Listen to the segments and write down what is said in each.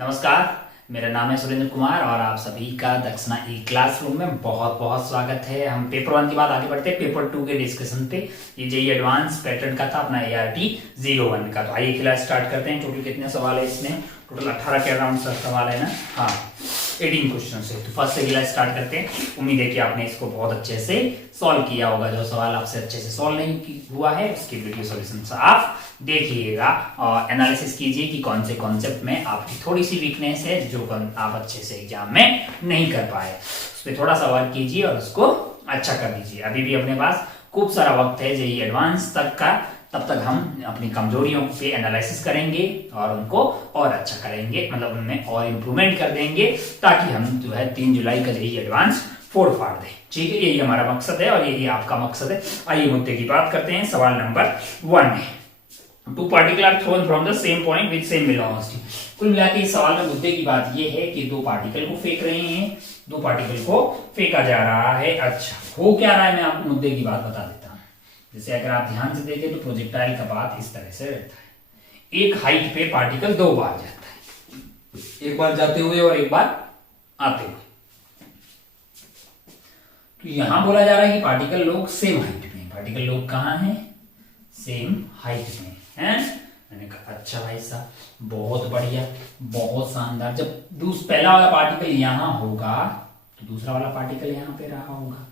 नमस्कार, मेरा नाम है सुरेंद्र कुमार और आप सभी का दक्षिणा ई क्लासरूम में बहुत बहुत स्वागत है। हम पेपर 1 की बात आगे बढ़ते हैं पेपर 2 के डिस्कशन पे। ये जेईई एडवांस पैटर्न का था अपना ART 01 का। तो आइए क्लास स्टार्ट करते हैं। टोटल कितने सवाल है इसमें? टोटल 18 के अराउंड सवाल है ना। हाँ, 18 क्वेश्चन है। तो फर्स्ट से क्लास स्टार्ट करते हैं। उम्मीद है कि आपने इसको बहुत अच्छे से सॉल्व किया होगा। जो सवाल आपसे अच्छे से सॉल्व नहीं हुआ है उसकी वीडियो सॉल्यूशन आप देखिएगा और एनालिसिस कीजिए कि कौन से कॉन्सेप्ट में आपकी थोड़ी सी वीकनेस है जो आप अच्छे से एग्जाम में नहीं कर पाए। उस पर थोड़ा सा वर्क कीजिए और उसको अच्छा कर दीजिए। अभी भी अपने पास खूब सारा वक्त है जेईई एडवांस तक का। तब तक हम अपनी कमजोरियों पे एनालिसिस करेंगे और उनको और अच्छा करेंगे, मतलब उनमें और इम्प्रूवमेंट कर देंगे ताकि हम जो है 3 जुलाई का जेईई एडवांस फोड़ फाड़ दें। ठीक है, यही हमारा मकसद है और यही आपका मकसद है। आइए मुद्दे की बात करते हैं। सवाल नंबर 1 है, 2 particles are thrown from the same point with same velocity। कुल मिला के इस सवाल में मुद्दे की बात यह है कि 2 पार्टिकल को फेंक रहे हैं, 2 पार्टिकल को फेंका जा रहा है। अच्छा, हो क्या रहा है मैं आपको मुद्दे की बात बता देता हूं। जैसे अगर आप ध्यान से देखें तो प्रोजेक्टाइल का बात इस तरह से रहता है। एक हाइट पे पार्टिकल 2 बार जाता है, एक बार जाते हुए और एक बार आते हुए। तो यहां बोला जा रहा है कि पार्टिकल लोग सेम हाइट पे हैं। पार्टिकल लोग कहां हैं? सेम हाइट में हैं। मैंने कहा अच्छा भाई साहब, बहुत बढ़िया, बहुत शानदार। जब पहला वाला पार्टिकल यहां होगा तो दूसरा वाला पार्टिकल यहां पे रहा होगा।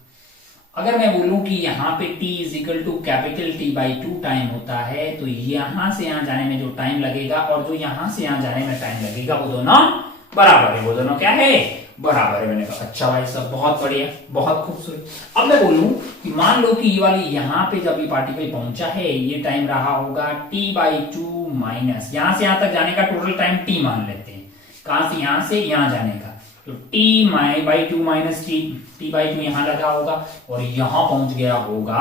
अगर मैं बोलूं कि यहाँ पे t is equal to capital T/2 time होता है तो यहां से यहां जाने में जो टाइम लगेगा और जो यहां से यहां जाने में टाइम लगेगा वो दोनों बराबर है। वो दोनों क्या है? बराबर है। मैंने कहा अच्छा भाई साहब, बहुत बढ़िया, बहुत खूबसूरत। अब मैं बोलूं कि मान लो कि ये वाली यहाँ पे जब ये पार्टिकल पहुंचा है ये टाइम रहा होगा T/2 माइनस यहां से यहां तक जाने का टोटल टाइम T मान लेते हैं। कहां से? यहां से यहां जाने का तो T/2 माइनस T/2 यहां लगा होगा और यहां पहुंच गया होगा।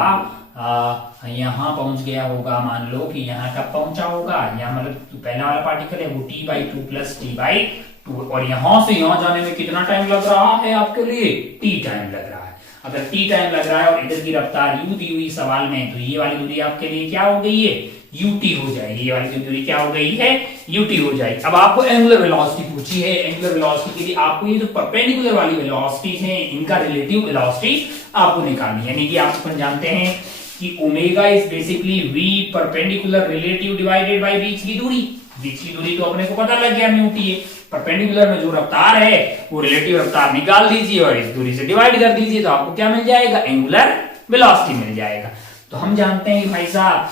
यहां पहुंच गया होगा, मान लो कि यहां कब पहुंचा होगा? यहां मतलब पहला वाला पार्टिकल है वो T/2 प्लस T/2 और यहां से यहां जाने में कितना टाइम लग रहा है आपके लिए? T टाइम लग रहा है। अगर T टाइम लग रहा है और इधर की रफ्तार u दी हुई सवाल में, तो ये वाली दूरी आपके लिए क्या हो गई है? ut हो जाएगी। ये वाली दूरी क्या हो गई है? ut हो जाएगी। अब आपको एंगुलर वेलोसिटी पूछी है। एंगुलर वेलोसिटी के लिए आपको ये जो परपेंडिकुलर वाली वेलोसिटीज हैं इनका रिलेटिव वेलोसिटी आपको निकालनी है। यानी कि आप अपन जानते हैं कि omega is basically v perpendicular relative divided by बीच की दूरी। बीच की दूरी तो अपने को पता लग गया म्यू टी है। परपेंडिकुलर में जो रफ्तार है वो रिलेटिव रफ्तार निकाल दीजिए और इस दूरी से डिवाइड कर दीजिए तो आपको क्या मिल जाएगा? एंगुलर वेलोसिटी मिल जाएगा। तो हम जानते हैं कि भाई साहब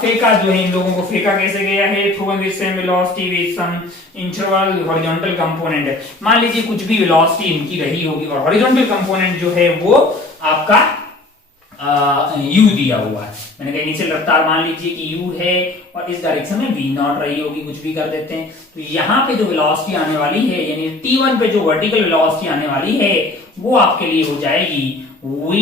फेंका जो है, इन लोगों को फेंका कैसे गया है? Thrown with same velocity with some interval horizontal component. मान लीजिए कुछ भी वेलोसिटी इनकी रही होगी और हॉरिजॉन्टल कंपोनेंट जो है वो आपका u दिया हुआ है। मैंने कहा इनिशियल रफ्तार मान लीजिए कि u है और इस डायरेक्शन में v0 रही होगी, कुछ भी कर देते हैं। तो यहाँ पे जो वेलोसिटी आने वाली है यानी t1 पे जो वर्टिकल वेलोसिटी आने वाली है वो आपके लिए हो जाएगी v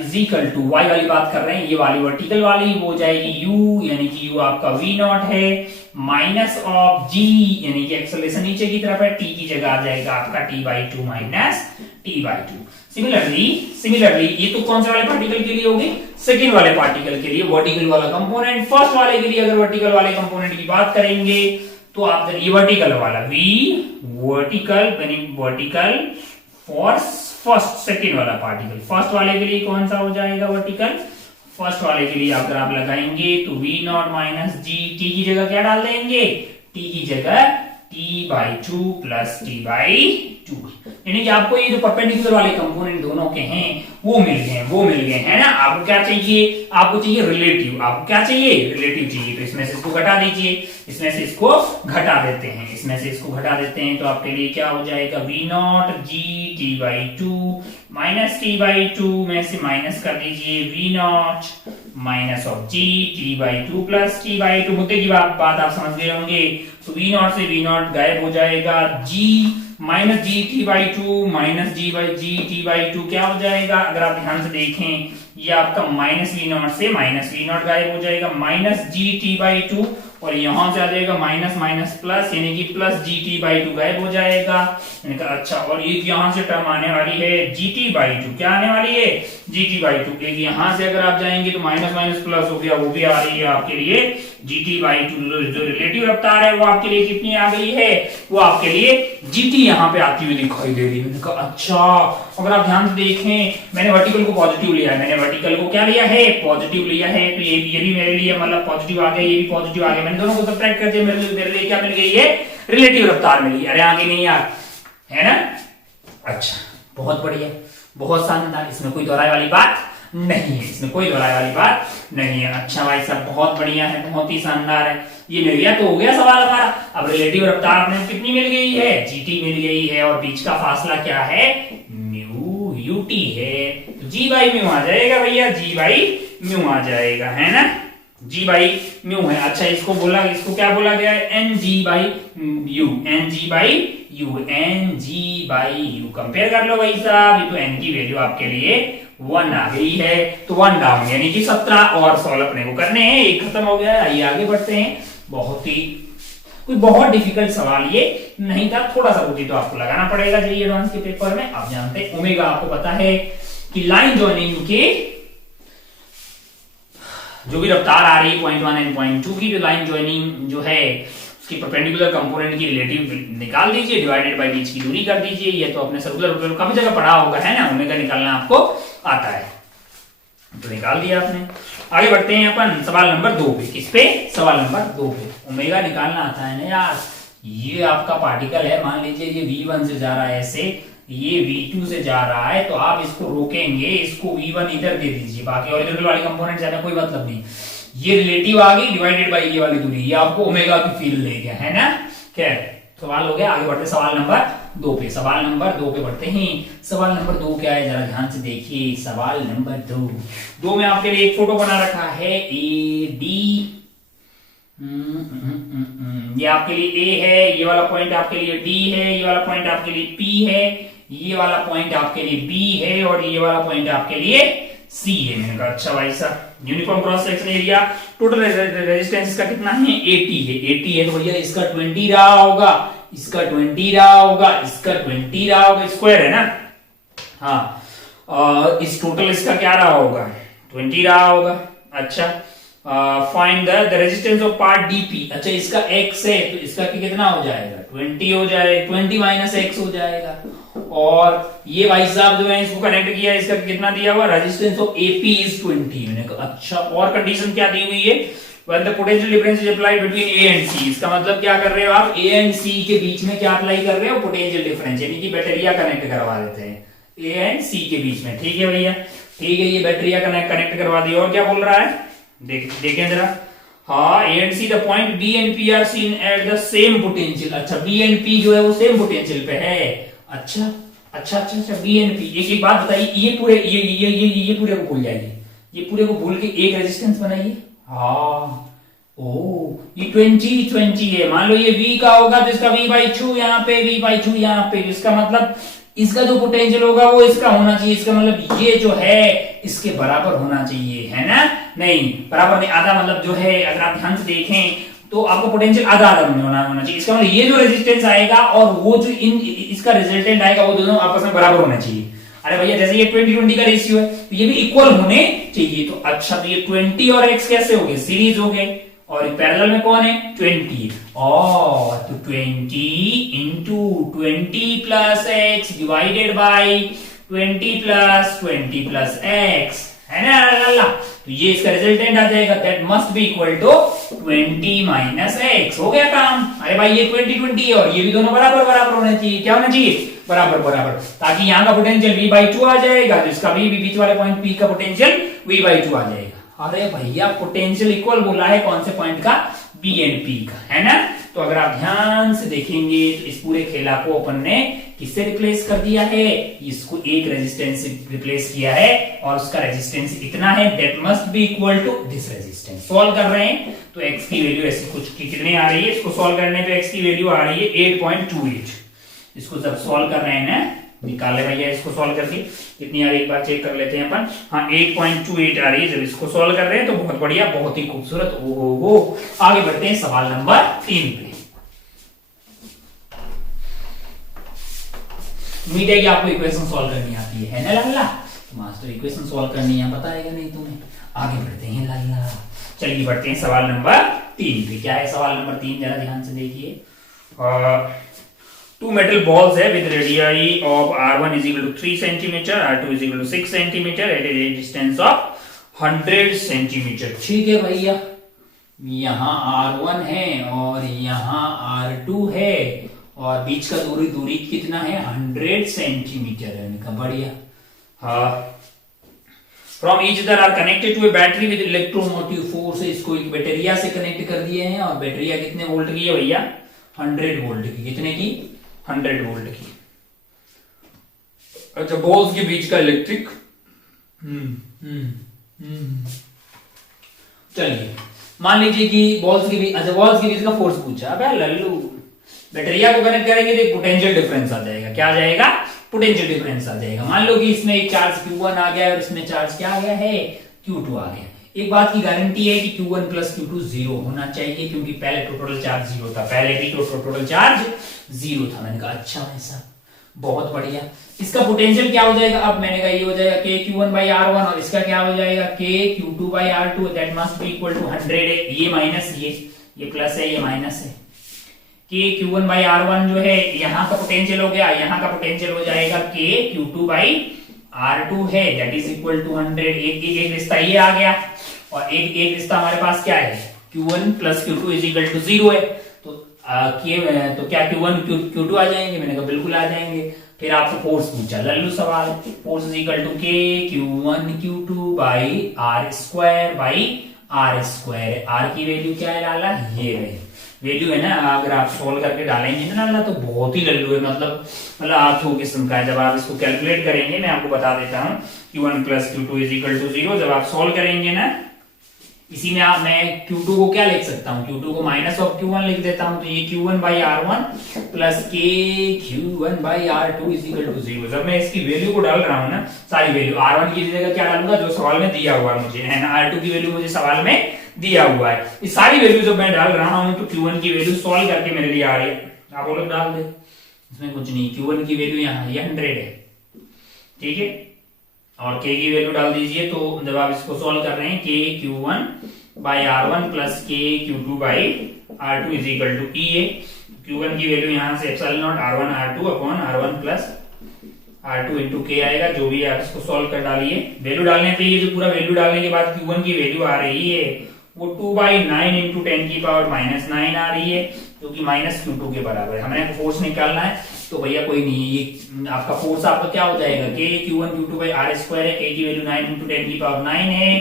इजिकल टू y वाली बात कर रहे हैं, ये वाली वर्टिकल वाली वो हो जाएगी u, यानी कि u आपका v0 है माइनस ऑफ g, यानी कि एक्सेलरेशन नीचे की तरफ है, t की जगह आ जाएगा आपका T/2 माइनस T/2। सिमिलरली ये तो कौन से वाले पार्टिकल के लिए होगी? सेकंड वाले पार्टिकल के लिए वर्टिकल वाला कंपोनेंट। फर्स्ट वाले के लिए अगर वर्टिकल वाले कंपोनेंट की बात करेंगे तो आप ये वर्टिकल वाला v वर्टिकल फर्स्ट सेकंड वाला पार्टिकल, फर्स्ट वाले के लिए कौन सा हो जाएगा? वर्टिकल फर्स्ट वाले के लिए अगर आप लगाएंगे तो v0 माइनस g, t की जगह क्या डाल देंगे? t की जगह T/2 प्लस T/2। यानी कि आपको ये जो परपेंडिकुलर वाले कंपोनेंट दोनों के हैं वो मिल गए हैं ना। आपको क्या चाहिए? आपको चाहिए रिलेटिव। आपको क्या चाहिए? रिलेटिव चाहिए। तो इसमें से इसको घटा दीजिए, इसमें से इसको घटा देते हैं, इसमें से इसको घटा देते हैं तो आपके लिए क्या हो जाएगा? v0 g T/2 minus T/2 में से माइनस कर दीजिए v0 minus of g T/2 plus T/2। मुद्दे की बात आप समझ गए होंगे। तो v0 से v0 गायब हो जाएगा, g माइनस जी T/2 माइनस जी T/2 क्या हो जाएगा? अगर आप ध्यान से देखें ये आपका माइनस v0 से माइनस v0 गायब हो जाएगा, माइनस जी T/2 और यहां से आ जाएगा माइनस माइनस प्लस, यानी कि प्लस जी T/2 गायब हो जाएगा। मैंने कहा अच्छा, और एक यहां से टर्म आने वाली है GT/2। क्या आने वाली है? GT/2। एक यहां से अगर आप जाएंगे तो माइनस माइनस प्लस हो गया, वो भी आ रही है आपके लिए जीटी बाई टू, जो रिलेटिव रफ्तार है वो आपके लिए कितनी आ गई है, वो आपके लिए जीटी यहाँ पे आती हुई दिखाई दे रही है। मैंने कहा अच्छा, अगर आप ध्यान से देखें मैंने वर्टिकल को पॉजिटिव लिया है, मैंने वर्टिकल को क्या लिया है, पॉजिटिव लिया है, तो ये भी मेरे लिए मतलब पॉजिटिव आ गया, ये भी पॉजिटिव आ गया, मैंने दोनों को सब्ट्रैक्ट कर दिया, मेरे लिए क्या मिल गई है, रिलेटिव रफ्तार मिली। अरे आगे नहीं यार, है ना। अच्छा बहुत बढ़िया, बहुत शानदार, इसमें कोई दोहराई वाली बात नहीं है, इसमें कोई दोहराई वाली बात नहीं है। अच्छा भाई साहब बहुत बढ़िया है, बहुत ही शानदार है, ये मिल गया तो हो गया सवाल हमारा। अब रिलेटिव रफ्तार अपने कितनी मिल गई है, जीटी मिल गई है, और बीच का फासला क्या है, म्यू यूटी है, तो जी बाई म्यू आ जाएगा भैया, जी बाई म्यू आ जाएगा, है ना, जी बाई म्यू है। अच्छा इसको बोला, इसको क्या बोला गया है, N G by U, N G by U, N G by U, compare कर लो भाई साहब, ये तो एन की वैल्यू आपके लिए 1 आ गई है, तो 1 डाउन यानी कि 17 और 16 अपने को करने हैं, एक खत्म हो गया है। आइए आगे बढ़ते हैं। बहुत ही कोई बहुत डिफिकल्ट सवाल ये नहीं था, थोड़ा सा बुद्धि तो आपको लगाना पड़ेगा जी एडवांस के पेपर में। आप जानते हैं ओमेगा आपको पता है कि लाइन जॉइनिंग के जो भी रफ्तार आ रही है 0.1 एंड 0.2 की, जो लाइन जॉइनिंग जो है उसकी परपेंडिकुलर कंपोनेंट की रिलेटिव निकाल दीजिए, डिवाइडेड बाय बीच की दूरी कर दीजिए। ये तो अपने सर्कुलर काफी जगह पढ़ा होगा, है ना, ओमेगा निकालना आपको आता है, तो निकाल दिया आपने। आगे बढ़ते हैं अपन सवाल नंबर 2 पे। किस पे, सवाल नंबर 2 पे। ओमेगा निकालना आता है ना यार। ये आपका पार्टिकल है, मान लीजिए ये V1 से जा रहा है ऐसे, ये V2 से जा रहा है, तो आप इसको रोकेंगे, इसको V1 इधर दे दीजिए, बाकी ओरिजिनल वाली कंपोनेंट जाने कोई मतलब नहीं। ये रिलेटिव आ गई डिवाइडेड बाय ये वाली दूरी, ये आपको ओमेगा की फील ले गया, है ना। खैर सवाल हो गया, आगे बढ़ते सवाल नंबर 2 पे। सवाल नंबर 2 पे बढ़ते हैं। सवाल नंबर 2 क्या है, जरा ध्यान से देखिए। सवाल नंबर 2 में आपके लिए एक फोटो बना रखा है, ए डी, ये आपके लिए ए है, ये वाला पॉइंट आपके लिए डी है, ये वाला पॉइंट आपके लिए पी है, ये वाला पॉइंट आपके लिए बी है, और ये वाला पॉइंट आपके लिए सी है। मैंने कहा अच्छा भाई साहब, uniform cross section area, total resistance इसका कितना है, 80 है। 80 है तो भैया इसका 20 रहा होगा, इसका 20 रहा होगा, इसका 20 रहा होगा, स्क्वायर है ना। हाँ, इस टोटल इसका क्या रहा होगा, 20 रहा होगा। अच्छा find the resistance of part DP. अच्छा इसका x है तो इसका कितना हो जाएगा, 20 हो जाएगा, 20 माइनस x हो जाएगा। और ये भाई साहब जो है इसको कनेक्ट किया, इसका कितना दिया हुआ, रेजिस्टेंस ऑफ AP इज 20। मैंने कहा अच्छा, और कंडीशन क्या दी हुई है, when the potential difference is applied between A and C। इसका मतलब क्या कर रहे हो आप, A and C के बीच में क्या अप्लाई कर रहे हो, पोटेंशियल डिफरेंस, यानी कि बैटरिया कनेक्ट करवा देते हैं A and C के बीच में। ठीक है भैया, ठीक है, ये बैटरिया कनेक्ट करवा दी। और क्या बोल रहा है, देखें जरा। हाँ, A and C the point B and P are seen at the same potential। अच्छा B and P जो है वो सेम पोटेंशियल पे है। अच्छा अच्छा अच्छा अच्छा, B and P। एक बात बताइए, ये पूरे ये पूरे को भूल जाइए, ये पूरे को भूल के एक रेजिस्टेंस बनाइए। हाँ ओ, ये 20 है, मान लो ये V का होगा तो इसका V/2 यहाँ पे, V/2 यहाँ पे, इसका मतलब इसका जो पोटेंशियल होगा वो इसका होना चाहिए, इसका मतलब ये जो है इसके बराबर होना चाहिए, है ना। नहीं बराबर नहीं, आधा, मतलब जो है अगर आप ध्यान से देखें तो आपको पोटेंशियल आधा आधा होना चाहिए। इसका मतलब ये जो रेजिस्टेंस आएगा और वो जो इसका रिजल्टेंट आएगा वो दोनों आपस में बराबर होना चाहिए। अरे भैया जैसे ये 20-20 का रेशियो है तो ये भी इक्वल होने चाहिए। तो अच्छा, तो ये 20 और x कैसे हो गए, सीरीज हो गए, और पैरेलल में कौन है, 20। और तो 20 into 20 plus X divided by 20 plus X, है ना अल्लाह। तो ये इसका रिजल्टेंट आ जाएगा, that must be equal to 20 minus X. हो गया काम। अरे भाई ये 20 और ये भी दोनों बराबर होने चाहिए। क्या होना चाहिए, बराबर, ताकि यहाँ का पोटेंशियल V/2 आ जाएगा, तो इसका भी बीच वाले पॉइंट P का पोटेंशियल V/2 आ जाएगा। अरे भैया पोटेंशियल इक्वल बोला है कौन से पॉइंट का, B and P का, है ना। तो अगर आप ध्यान से देखेंगे तो इस पूरे खेला को अपन ने किससे रिप्लेस कर दिया है, इसको एक रेजिस्टेंस से रिप्लेस किया है, और उसका रेजिस्टेंस इतना है, that must be equal to this resistance. Solve कर रहे हैं तो x की वैल्यू ऐसी कुछ कितने आ रही है, इसको सॉल्व करने पे x की वैल्यू आ रही है 8.28। इसको जब सॉल्व कर रहे हैं ना, निकाले भैया इसको सॉल्व करके कितनी आ रही है, एक बार चेक कर लेते हैं अपन। हाँ 8.28 आ रही है। जब इसको सॉल्व कर रहे हैं तो बहुत बढ़िया, बहुत ही खूबसूरत। ओहो, आगे बढ़ते हैं सवाल नंबर 3 पे। उम्मीद है कि आपको इक्वेशन सॉल्व करनी आती है ना लल्ला। तो मास्टर इक्वेशन सॉल्व करनी है, बताएगा नहीं तुम्हें। आगे बढ़ते हैं लल्ला, चलिए बढ़ते हैं सवाल नंबर 3 पे। क्या है सवाल नंबर 3, जरा ध्यान से देखिए। टू मेटल बॉल्स है with radii of R1 is equal to 3 centimetre, R2 is equal to 6 centimetre at a distance of 100 centimetre. ठीक है भैया, यहाँ R1 है और यहाँ R2 है और बीच का दूरी कितना है 100 सेंटीमीटर है। बढ़िया। हाँ, from each other are connected to a battery with electromotive force. इसको एक बैटरिया से कनेक्ट कर दिए हैं और बैटरिया कितने वोल्ट की है भैया 100 वोल्ट की। कितने की 100 वोल्ट की। अच्छा, बॉल्स के बीच का इलेक्ट्रिक चलिए मान लीजिए कि बॉल्स के बीच, अच्छा बॉल्स के बीच का फोर्स पूछा। अब लल्लू बैटरिया को कनेक्ट करेंगे तो पोटेंशियल डिफरेंस आ जाएगा। क्या आ जाएगा पोटेंशियल डिफरेंस आ जाएगा। मान लो कि इसमें एक चार्ज Q1 आ गया और इसमें चार्ज क्या आ गया है Q2 आ गया। एक बात की गारंटी है कि Q1 प्लस Q2 जीरो होना चाहिए क्योंकि पहले टोटल चार्ज जीरो था, पहले भी टोटल चार्ज जीरो था। मैंने कहा अच्छा ऐसा, बहुत बढ़िया। इसका पोटेंशियल क्या हो जाएगा, अब मैंने कहा ये हो जाएगा K Q1 by R1 और इसका क्या हो जाएगा K Q2 by R2 that must be equal to 100 है। ये माइनस ये प्लस है, ये माइनस है। K Q1 by R1 जो है यहाँ का पोटेंशियल हो गया, यहाँ का पोटेंशियल हो जाएगा K Q2 by R2 है दैट इज इक्वल टू 100। एक रिश्ता ये आ गया और एक रिश्ता हमारे पास क्या है Q1 plus Q2 is equal to 0 है। तो क्या Q1 Q2 आ जाएंगे? मैंने कहा बिल्कुल आ जाएंगे। फिर आपको फोर्स पूछा, लल्लू सवाल, force is equal to K Q1 Q2 by R square by R square. R की वैल्यू क्या है डाला, ये है वैल्यू है ना। अगर आप सोल्व करके डालेंगे ना तो बहुत ही लल्लू है, मतलब आप हो किस्म का है। जब आप इसको कैलकुलेट करेंगे, मैं आपको बता देता हूँ, Q1 plus Q2 is equal to 0। जब आप सोल्व करेंगे ना, इसी में मैं Q2 को क्या लिख सकता हूँ, Q2 को माइनस ऑफ Q1 लिख देता हूँ। तो ये Q1 by R1 plus K Q1 by R2 is equal to 0। जब मैं इसकी वैल्यू को डाल रहा हूँ ना, सारी वैल्यू R1 की जगह क्या डालूंगा जो सवाल में दिया हुआ है मुझे, है ना। R2 की वैल्यू मुझे सवाल में दिया हुआ है। ये सारी वैल्यू जब मैं डाल रहा हूँ तो Q1 की वैल्यू सॉल्व करके मेरे लिए आ रही है। आप लोग डाल दे, इसमें कुछ नहीं। Q1 की वैल्यू यहाँ ये 100 है, ठीक है, और K की वैल्यू डाल दीजिए। तो जब आप इसको सॉल्व कर रहे हैं K Q1 by R1 plus K Q2 by R2 is equal to E है। Q1 की वैल्यू यहाँ से epsilon naught R1 R2 upon R1 plus R2 into K आएगा। जो भी आप इसको सॉल्व कर डालिए, वैल्यू डालने पे ये जो पूरा वैल्यू डालने के बाद Q1 की वैल्यू आ रही है वो 2/9 इंटू 10 की पावर माइनस 9 आ रही है, जो कि माइनस Q2 के बराबर है। हमें फोर्स निकालना है तो भैया कोई नहीं, ये आपका फोर्स आपका क्या हो जाएगा K Q1 Q2 by R square है। K की वैल्यू 9 इंटू 10 की पावर 9 है।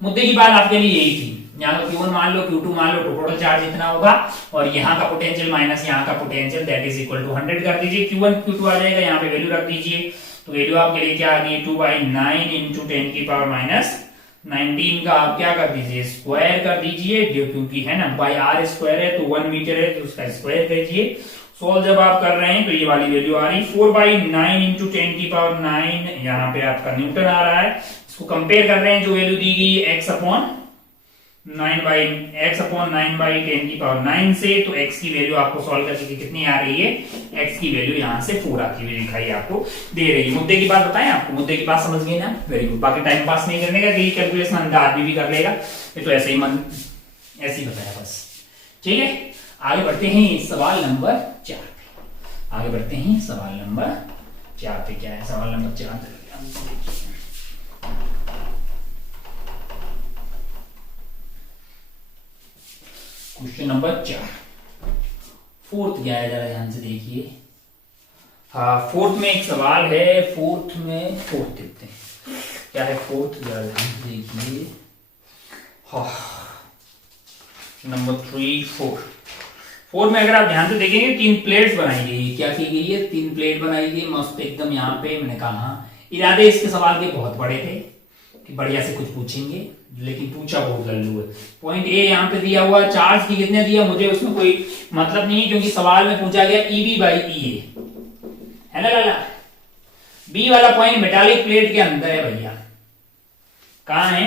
मुद्दे की बात आपके लिए यही थी। यहाँ तो Q1 मान लो, Q2 मान लो, तो टोटल चार्ज इतना होगा और यहाँ का पोटेंशियल माइनस यहाँ का potential that is equal to 100 कर दीजिए। Q1 Q2 आ जाएगा, यहाँ पे वैल्यू रख दीजिए। तो वैल्यू आपके लिए क्या आ गई 2/9 इंटू 10 की पावर माइनस 19 का आप क्या कर दीजिए स्क्वायर कर दीजिए, जो क्योंकि है ना बाई R स्क्वायर है तो 1 मीटर है तो उसका स्क्वायर कीजिए। सोल्व जब आप कर रहे हैं तो ये वाली वैल्यू आ रही 4/9 इंटू 10 की पावर 9। यहाँ पे आपका न्यूटन आ रहा है। इसको कंपेयर कर रहे हैं, जो वैल्यू दी गई है x अपॉन 9 बाई 10 की पावर 9 से, तो x की वैल्यू आपको सॉल्व करके कितनी आ रही है, x की वैल्यू यहाँ से 4 आती हुई दिखाई आपको दे रही है। मुद्दे की बात बताएं आपको, मुद्दे की बात समझ गए ना, वेरी गुड। बाकी टाइम पास नहीं करने का, ये कैलकुलेशन अंदर आदमी भी कर लेगा, ये तो ऐसे ही मन ऐसे ही बताया बस, ठीक है। आगे बढ़ते हैं सवाल नंबर 4 पे। आगे बढ़ते हैं सवाल नंबर 4 पे। क्या है सवाल नंबर 4? क्वेश्चन नंबर 4, फोर्थ क्या है जरा ध्यान से देखिए। हाँ, फोर्थ में एक सवाल है। फोर्थ देखते हैं क्या है। फोर्थ जरा ध्यान से देखिए। हाँ, नंबर 3 4 में अगर आप ध्यान से देखेंगे 3 प्लेट्स बनाई गई। क्या की गई है? 3 प्लेट बनाई गई मस्त एकदम। यहाँ पे मैंने कहा इरादे इसके सवाल के बहुत बड़े थे कि बढ़िया से कुछ पूछेंगे, लेकिन पूछा बहुत लल्लू है। पॉइंट ए यहाँ पे दिया हुआ, चार्ज की कितने दिया मुझे उसमें कोई मतलब नहीं है, क्योंकि सवाल में पूछा गया EB बाई EA, है ना लाला। बी वाला पॉइंट मेटालिक प्लेट के अंदर है भैया। कहाँ है?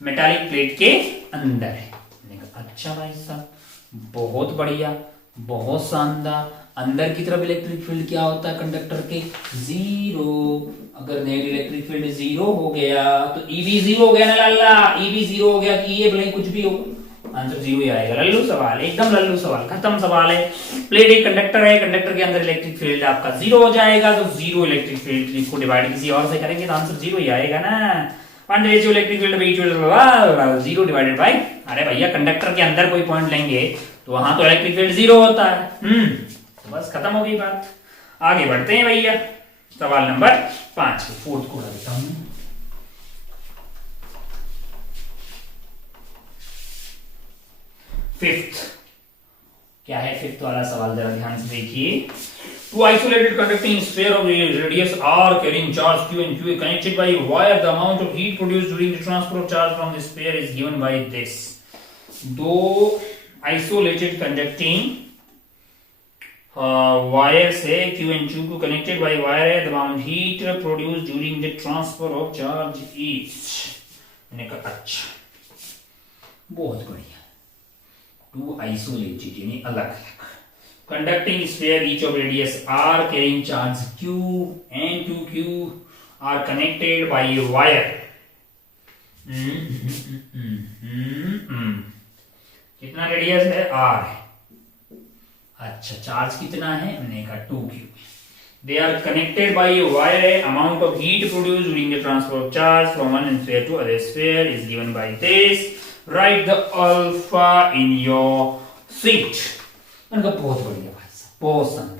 मेटालिक प्लेट के अंदर है। अच्छा भाई साहब, बहुत बढ़िया, बहुत शानदार। अंदर की तरफ इलेक्ट्रिक फील्ड क्या होता है कंडक्टर के? 0। अगर नेट इलेक्ट्रिक फील्ड 0 हो गया तो EB 0 हो गया ना लाला। EB 0 हो गया कि ये भले कुछ भी हो, आंसर जीरो ही आएगा। लल्लू सवाल, एकदम लल्लू सवाल, खत्म सवाल है। प्लेट एक कंडक्टर है, कंडक्टर के अंदर इलेक्ट्रिक फील्ड आपका जीरो हो जाएगा, तो जीरो इलेक्ट्रिक फील्ड को डिवाइड किसी और से करेंगे तो आंसर जीरो ही आएगा ना। Electric field zero divided by, अरे भैया कंडक्टर के अंदर कोई पॉइंट लेंगे तो वहां तो इलेक्ट्रिक फील्ड जीरो होता है। तो बस खत्म हो गई बात। आगे बढ़ते हैं भैया, सवाल नंबर 5, फोर्थ को देता हूं। फिफ्थ क्या है? फिफ्थ वाला सवाल जरा ध्यान से देखिए। Two isolated conducting sphere of radius r carrying charge q and q connected by wire. The amount of heat produced during the transfer of charge from the sphere is given by this. दो isolated conducting wire से q and q को connected by wire है। The amount heat produced during the transfer of charge is, मैंने कहा अच्छा, बहुत बढ़िया। To isolated यानी अलग अलग conducting sphere each of radius r carrying charge q and 2q are connected by a wire. कितना रेडियस है? r है। अच्छा, चार्ज कितना है? मैंने कहा 2q। They are connected by a wire. Amount of heat produced during the transfer of charge from one sphere to other sphere is given by this. Write the alpha in your sheet. मैंने कहा बहुत बढ़िया भाई साहब, बहुत शानदार।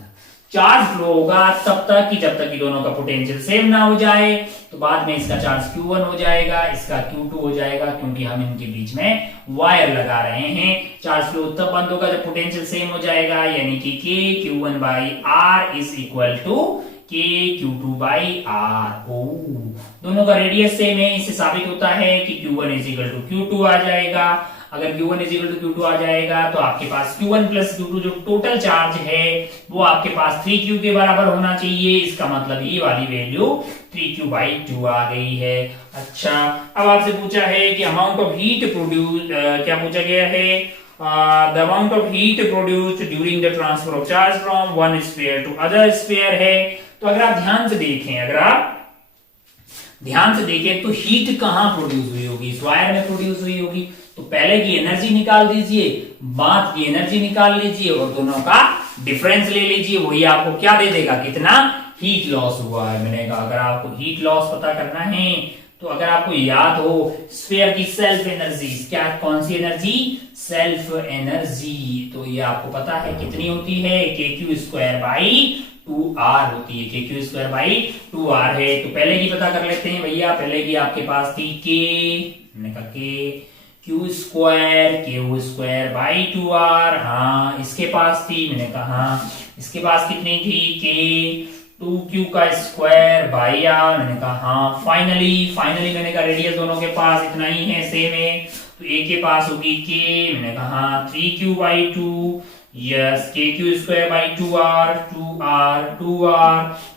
Charge flow होगा तब तक कि जब तक कि दोनों का पोटेंशियल सेम ना हो जाए, तो बाद में इसका चार्ज Q1 हो जाएगा, इसका Q2 हो जाएगा, क्योंकि हम इनके बीच में वायर लगा रहे हैं। चार्ज फ्लो तब बंद होगा जब पोटेंशियल सेम हो जाएगा, यानी कि K Q1 by R is equal to K Q2 by R। दोनों का रेडियस सेम है, इससे साबित होता है कि Q1 is equal to Q2 आ जाएगा। अगर Q1 is equal to Q2 आ जाएगा तो आपके पास Q1 प्लस Q2 जो टोटल चार्ज है वो आपके पास 3Q के बराबर होना चाहिए। इसका मतलब ये वाली वैल्यू 3Q by 2 आ गई है। अच्छा, अब आपसे पूछा है कि अमाउंट ऑफ हीट प्रोड्यूस, क्या पूछा गया है? The amount of heat produced during the transfer of charge from one sphere to other sphere है। तो अगर आप ध्यान से देखें, अगर आप ध्यान से देखें तो हीट कहां प्रोड्यूस हुई होगी? इस वायर में प्रोड्यूस हुई होगी। तो पहले की एनर्जी निकाल दीजिए, बाद की एनर्जी निकाल लीजिए और दोनों का डिफरेंस ले लीजिए, वही आपको क्या दे देगा? कितना हीट लॉस हुआ है। मैंने कहा अगर आपको हीट लॉस पता करना है तो अगर आपको याद हो स्फीयर की सेल्फ एनर्जी, क्या कौन सी एनर्जी? Self energy. तो ये आपको पता है कितनी होती है? KQ स्क्वायर बाई 2R होती है। KQ स्क्वायर बाई 2R है। तो पहले की पता कर लेते हैं भैया। पहले की आपके पास थी K, मैंने कहा K Q square by 2R। हाँ, इसके पास थी, मैंने कहा हाँ, इसके पास कितनी थी? K 2Q का स्क्वायर बाई R। मैंने कहा हाँ। फाइनली मैंने कहा रेडियस दोनों के पास इतना ही है, सेम है। तो A के पास होगी K, मैंने कहा हाँ 3Q by 2, yes KQ square by 2R,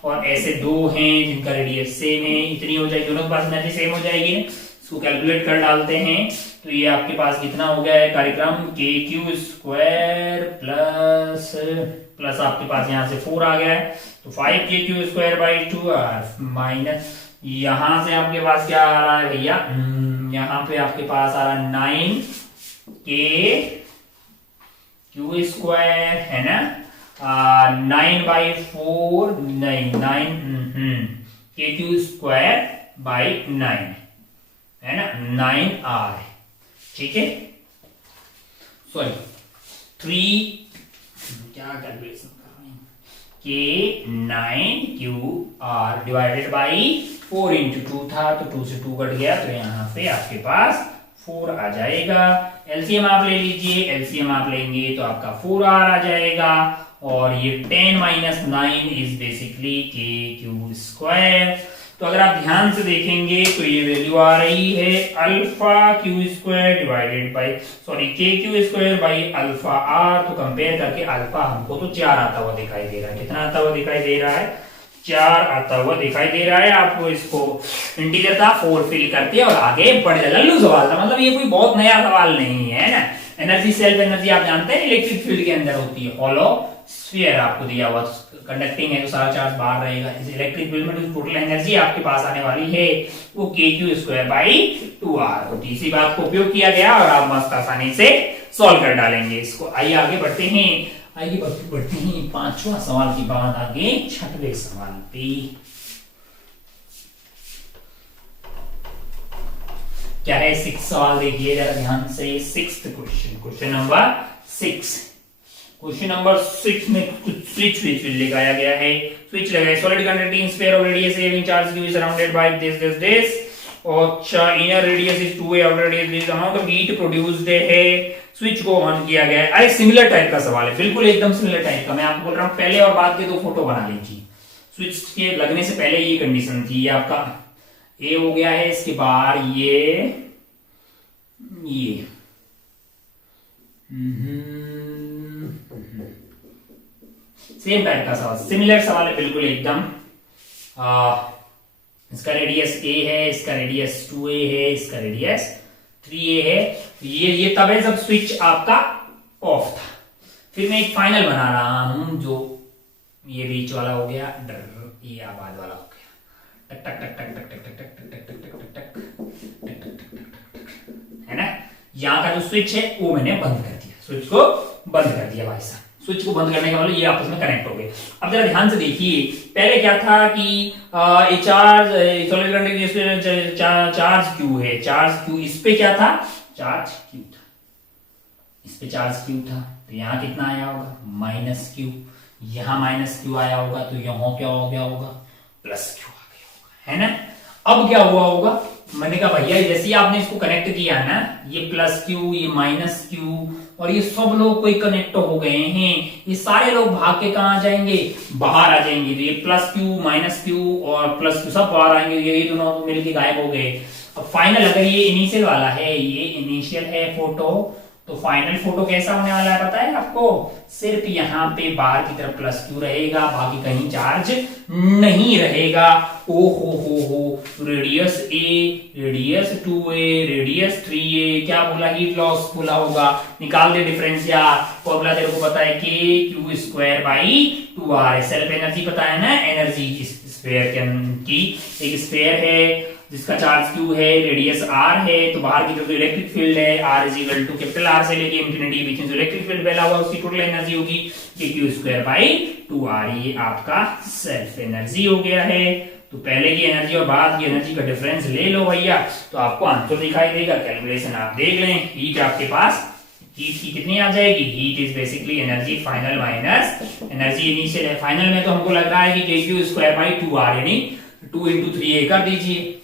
और ऐसे दो हैं जिनका रेडियस सेम है, इतनी हो जाएगी, दोनों के पास एनर्जी सेम हो जाएगी। इसको कैलकुलेट कर डालते हैं तो ये आपके पास कितना हो गया है कार्यक्रम? KQ स्क्वायर प्लस आपके पास यहाँ से 4 आ गया है, तो 5KQ square by 2R minus यहां से आपके पास क्या आ रहा है भैया? यहाँ पे आपके पास आ रहा है 9KQ स्क्वायर है ना, 9/4 9 KQ स्क्वायर बाई 9 है ना, 9R। ठीक है, सॉरी 3 क्या कैलकुलेशन कर रहे हैं? K 9QR divided by 4 into 2 था, तो 2 से 2 कट गया, तो यहाँ पे आपके पास 4 आ जाएगा। एलसीएम आप ले लीजिए, एलसीएम आप लेंगे तो आपका 4R आ जाएगा, और ये 10 minus 9 is basically KQ square. तो अगर आप ध्यान से देखेंगे तो ये वैल्यू आ रही है alpha Q square divided by KQ square by alpha R। तो कंपेयर करके अल्फा हमको तो 4 आता हुआ दिखाई दे रहा है। कितना आता हुआ दिखाई दे रहा है? 4 आता हुआ दिखाई दे रहा है आपको। इसको इंटीजर था 4 फिल करते और आगे बढ़ जाए। लल्लू सवाल था, मतलब ये कोई बहुत नया सवाल नहीं है ना, एनर्जी, सेल्फ एनर्जी आप जानते हैं इलेक्ट्रिक फील्ड के अंदर होती है। हॉलो स्फीयर आपको दिया हुआ, कंडक्टिंग है तो सारा चार्ज बाहर रहेगा। इस इलेक्ट्रिक फील्ड में जो टोटल एनर्जी आपके पास आने वाली है वो kq²/2r होती है। इसी बात को उपयोग किया गया और आप मस्त आसानी से सॉल्व कर डालेंगे इसको। आइए आगे बढ़ते हैं, आगे बढ़ते हैं 5वां सवाल के बाद आगे 6वें सवाल पे। क्या है 6 सवाल, देखिए जरा ध्यान से। 6th question, question number 6। Question number 6 में कुछ स्विच लगाया गया है। स्विच लगाया, solid conducting sphere of radius a having charge q is surrounded by this और inner radius is 2a, outer radius this amount of heat produced है। Switch को on किया गया है। अरे सिमिलर टाइप का सवाल है, बिल्कुल एकदम सिमिलर टाइप का। मैं आपको बोल रहा हूं पहले और बाद के 2 फोटो बना लीजिए। स्विच के लगने से पहले ये कंडीशन थी, ये आपका ए हो गया है, इसके बाद ये सेम टाइप का सवाल, सिमिलर सवाल है बिल्कुल एकदम। इसका रेडियस a है, इसका रेडियस 2a है, इसका रेडियस 3a है। ये तब है जब स्विच आपका ऑफ था। फिर मैं एक फाइनल बना रहा हूं, जो ये बीच वाला हो गया, ये आबाद वाला हो गया, टक टक टक टक टक टक टक टक टक टक टक टक टक, है ना। यहाँ का जो स्विच है वो मैंने बंद कर दिया, स्विच को बंद कर दिया भाई साहब। स्विच को बंद करने के बाद ये आपस में कनेक्ट हो गए। अब जरा ध्यान से देखिए, पहले क्या था कि चार्ज क्यू है, चार्ज क्यू, इस पे क्या था, चार्ज क्यू था, इस पे चार्ज क्यू था, तो यहाँ कितना आया होगा, -q। यहाँ -q आया होगा तो यहाँ क्या हो गया होगा, +q आ गया होगा, है ना। अब क्या हुआ होगा, मैंने कहा भैया जैसे ही आपने इसको कनेक्ट किया ना, ये +q, ये -q और ये सब लोग कोई कनेक्ट हो गए हैं, ये सारे लोग भाग के कहां जाएंगे, बाहर आ जाएंगे। तो ये +q, -q और +q सब बाहर आएंगे, ये दोनों मिलके गायब हो गए। अब फाइनल, अगर ये इनिशियल वाला है, ये इनिशियल है फोटो, तो फाइनल फोटो कैसा होने वाला है पता है आपको, सिर्फ यहाँ पे बाहर की तरफ +q रहेगा, बाकी कहीं चार्ज नहीं रहेगा। ओ हो, radius a, radius 2a, radius 3a, क्या बोला, हीट लॉस बोला होगा, निकाल दे डिफरेंस यार। फॉर्मूला तेरे को पता है kq²/2r, सेल्फ एनर्जी पता है ना, एनर्जी स्फीयर की, एक स्फीयर है जिसका चार्ज q है, रेडियस r है, तो बाहर की जो इलेक्ट्रिक फील्ड है r = R से लेके इंफिनिटी बीच में जो इलेक्ट्रिक फील्ड फैला हुआ उसकी टोटल एनर्जी होगी kq²/2r। ये आपका सेल्फ एनर्जी हो गया है। तो पहले की एनर्जी और बाद की एनर्जी का डिफरेंस ले लो भैया, तो आपको आंसर दिखाई देगा। कैलकुलेशन आप देख लें, हीट आपके पास, हीट की कितनी आ जाएगी, heat is basically energy final minus energy initial है। फाइनल में तो हमको लग रहा है कि kq²/2r यानी 2 × 3a कर दीजिए,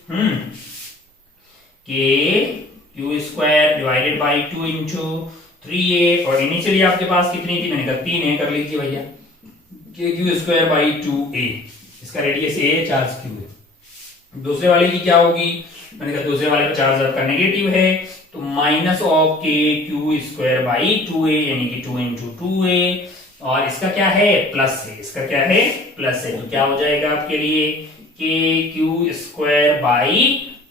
kq²/2 × 3a, और इनिशियली आपके पास कितनी थी, मैंने कहा 3 है, कर लीजिए भैया, kq²/2a, इसका रेडियस a है, चार्ज q है। दूसरे वाले की क्या होगी, मैंने कहा दूसरे वाले का चार्ज आपका नेगेटिव है, तो -kq²/2a यानी कि 2 × 2a, और इसका क्या है, प्लस है, इसका क्या है, प्लस है, तो क्या हो जाएगा आपके लिए kq² /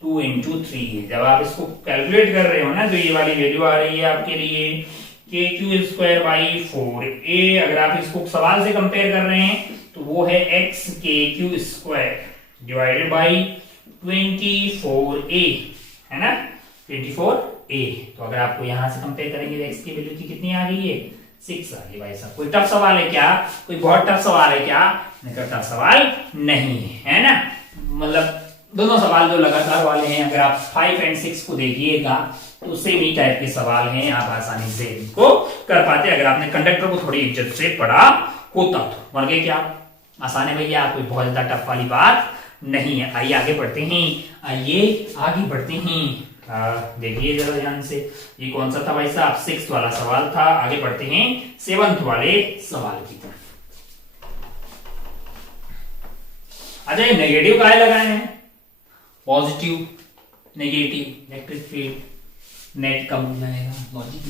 2 × 3a। जब आप इसको कैलकुलेट कर रहे हो ना, तो ये वाली वैल्यू आ रही है आपके लिए kq²/4a। अगर आप इसको सवाल से कंपेयर कर रहे हैं तो वो है x kq² / 24a, है ना, 24a। तो अगर आपको यहां से कंपेयर करेंगे तो x की वैल्यू कितनी आ गई है, 6 आ गई। भाई साहब कोई टफ सवाल है क्या, कोई बहुत टफ सवाल है क्या, टफ सवाल नहीं है ना। मतलब दोनों सवाल जो लगातार वाले हैं, अगर आप 5 और 6 को देखिएगा तो सेम ही टाइप के सवाल हैं, आप आसानी से इनको कर पाते अगर आपने कंडक्टर को थोड़ी इज्जत से पढ़ा होता तो। वर्गे क्या आसान है भैया, कोई बहुत ज्यादा टफ वाली बात नहीं है। आइए आगे बढ़ते हैं, आइए आगे बढ़ते हैं। देखिए जरा ध्यान से, ये कौन सा था भाई साहब, 6th वाला सवाल था। आगे बढ़ते हैं 7th वाले सवाल की तरफ। अच्छा ये नेगेटिव काहे लगाए हैं, positive negative electric field net कम हो जाएगा, लॉजिक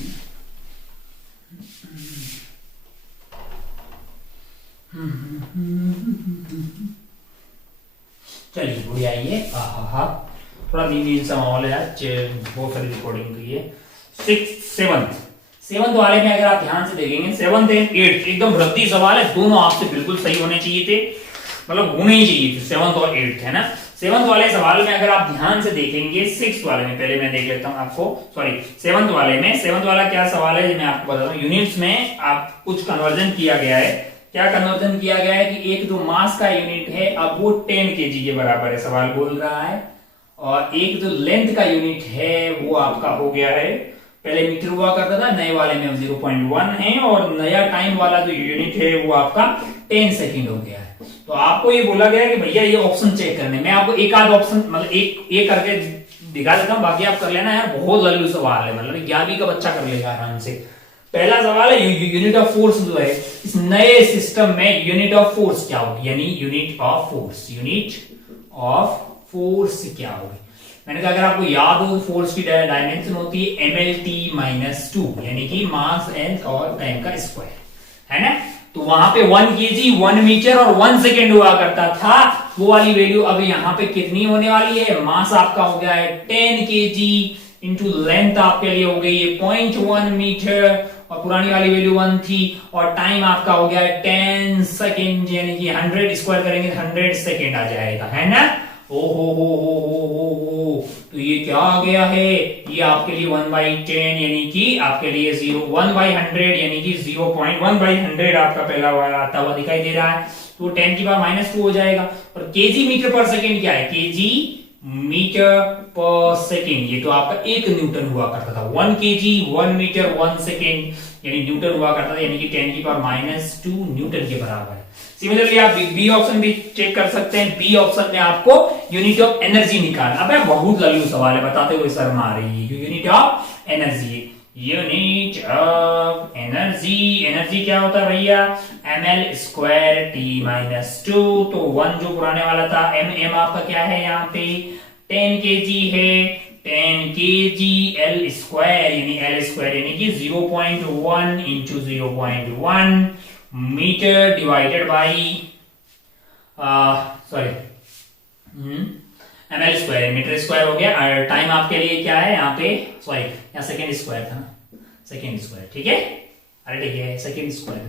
चलिए बढ़िया। ये थोड़ा नींद सा माहौल है यार, बहुत सारी रिकॉर्डिंग की है। 6th 7th सेवंथ वाले में अगर आप ध्यान से देखेंगे, सेवंथ एंड एट्थ एकदम रद्दी सवाल है, दोनों आपसे बिल्कुल सही होने चाहिए थे, मतलब होने ही चाहिए थे सेवंथ और एट्थ, है ना। सेवंथ वाले सवाल में अगर आप ध्यान से देखेंगे, सिक्स वाले में पहले मैं देख लेता हूं आपको, सॉरी सेवंथ वाले में, सेवंथ वाला क्या सवाल है मैं आपको बताता हूँ। यूनिट्स में आप कुछ कन्वर्जन किया गया है, क्या कन्वर्जन किया गया है कि एक जो मास का यूनिट है अब वो 10 kg के बराबर है, सवाल बोल रहा है, और एक जो लेंथ का यूनिट है वो आपका हो गया है, पहले मीटर हुआ करता था, नए वाले में 0.1 है, और नया टाइम वाला जो यूनिट है वो आपका 10 सेकंड हो गया है। तो आपको ये बोला गया है कि भैया ये ऑप्शन चेक करने, मैं आपको एक आध ऑप्शन मतलब एक करके दिखा देता हूं, बाकी आप कर लेना यार, बहुत लल्लू सवाल है, मतलब 11वीं का बच्चा कर लेगा आराम से। पहला सवाल है यूनिट ऑफ फोर्स जो है इस नए सिस्टम में यूनिट ऑफ फोर्स क्या होगी, यानी यूनिट ऑफ फोर्स क्या होगी। मैंने कहा अगर आपको याद हो फोर्स की डायमेंशन होती है mlt-2, यानी कि मास एंड और टाइम का स्क्वायर, है ना। तो वहां पे 1 kg 1 मीटर और 1 सेकेंड हुआ करता था, वो वाली वैल्यू अब यहाँ पे कितनी होने वाली है, मास आपका हो गया है 10 kg इंटू लेंथ आपके लिए हो गई है 0.1 मीटर, और पुरानी वाली वैल्यू 1 थी, और टाइम आपका हो गया है 10 सेकेंड, यानी कि 100 स्क्वायर करेंगे 100 सेकेंड आ जाएगा, है ना। ओ हो, तो ये क्या आ गया है, ये आपके लिए 1/10 यानी कि आपके लिए 1/100 यानी कि 0.1/100 आपका पहला वाला आता हुआ दिखाई दे रहा है, तो 10⁻⁻2 हो जाएगा। और केजी मीटर पर सेकेंड क्या है, केजी मीटर पर सेकेंड, ये तो आपका 1 न्यूटन हुआ करता था, 1 kg 1 मीटर 1 सेकेंड यानी न्यूटन हुआ करता था, यानी कि 10⁻⁻2 न्यूटन के बराबर है। सिमिलरली आप बी ऑप्शन भी चेक कर सकते हैं, बी ऑप्शन में आपको यूनिट ऑफ एनर्जी निकालना, अबे बहुत लल्लू सवाल है, बताते हुए शर्म आ रही है। Unit of energy, unit of energy क्या होता है भैया, ml²T-2, तो 1 जो पुराने वाला था, m आपका क्या है यहाँ पे 10 kg है, 10 kg L² यानी L² यानी कि 0.1 into 0.1 metre divided by sorry ml² metre square हो गया, और टाइम आपके लिए क्या है यहाँ पे, सॉरी यहाँ सेकेंड स्क्वायर था ना, सेकेंड स्क्वायर, ठीक है, अरे ठीक है सेकेंड स्क्वायर,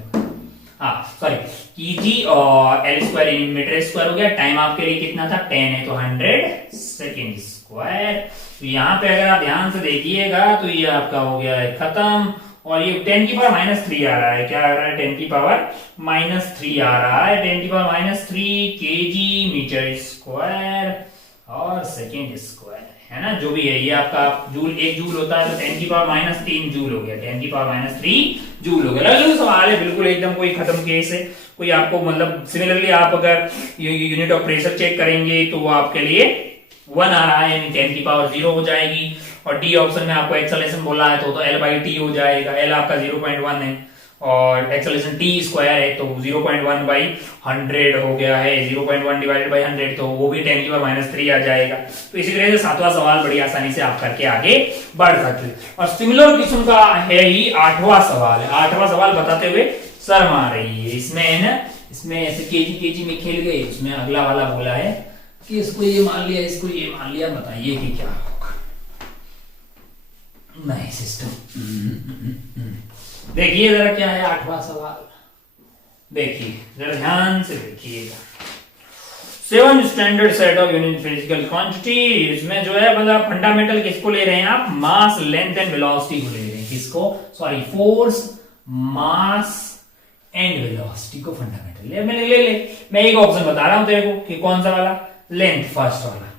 हाँ सॉरी kg और L² मीटर स्क्वायर हो गया, टाइम आपके लिए कितना था 10 है, तो 100 सेकेंड स्क्वायर। तो यहाँ पे अगर आप ध्यान से देखिएगा तो ये आपका हो गया है खत्म, और ये 10⁻³ आ रहा है, क्या आ रहा है 10⁻³ आ रहा है, 10⁻³ kg मीटर स्क्वायर और सेकेंड स्क्वायर, है ना, जो भी है ये आपका जूल, 1 जूल होता है तो 10⁻³ जूल हो गया, 10⁻³ जूल हो गया। लल्लू सवाल है बिल्कुल एकदम, कोई खत्म केस है, कोई आपको मतलब सिमिलरली आप अगर यूनिट ऑफ प्रेशर चेक करेंगे तो वो आपके लिए 1 आ रहा है, यानी 10⁻0 हो जाएगी, और डी ऑप्शन में आपको एक्सेलरेशन बोला है तो L/T हो जाएगा, L आपका 0.1 है और एक्सेलरेशन T स्क्वायर है तो 0.1/100 हो गया है, 0.1 डिवाइडेड बाई 100 तो वो भी 10⁻³ आ जाएगा। तो इसी तरह से 7वां सवाल बड़ी आसानी से आप करके आगे बढ़ सकते हैं। और सिमिलर किस्म का है ही 8वां सवाल है, 8वां सवाल बताते हुए शर्म आ रही है, इसमें है ना, इसमें ऐसे केजी में खेल गए, उसमें अगला वाला बोला है कि इसको ये मान लिया, इसको ये मान लिया, बताइए कि क्या होगा, नहीं सिस्टम। देखिए जरा क्या है 8वां सवाल, देखिए जरा ध्यान से देखिएगा, 7 standard set of unit physical quantity, इसमें जो है मतलब फंडामेंटल किसको ले रहे हैं आप, मास लेंथ एंड वेलोसिटी को ले रहे हैं, किसको, sorry force mass and velocity को फंडामेंटल ले। मैं एक ऑप्शन बता रहा हूं तेरे को कि कौन सा वाला, लेंथ, फर्स्ट वाला।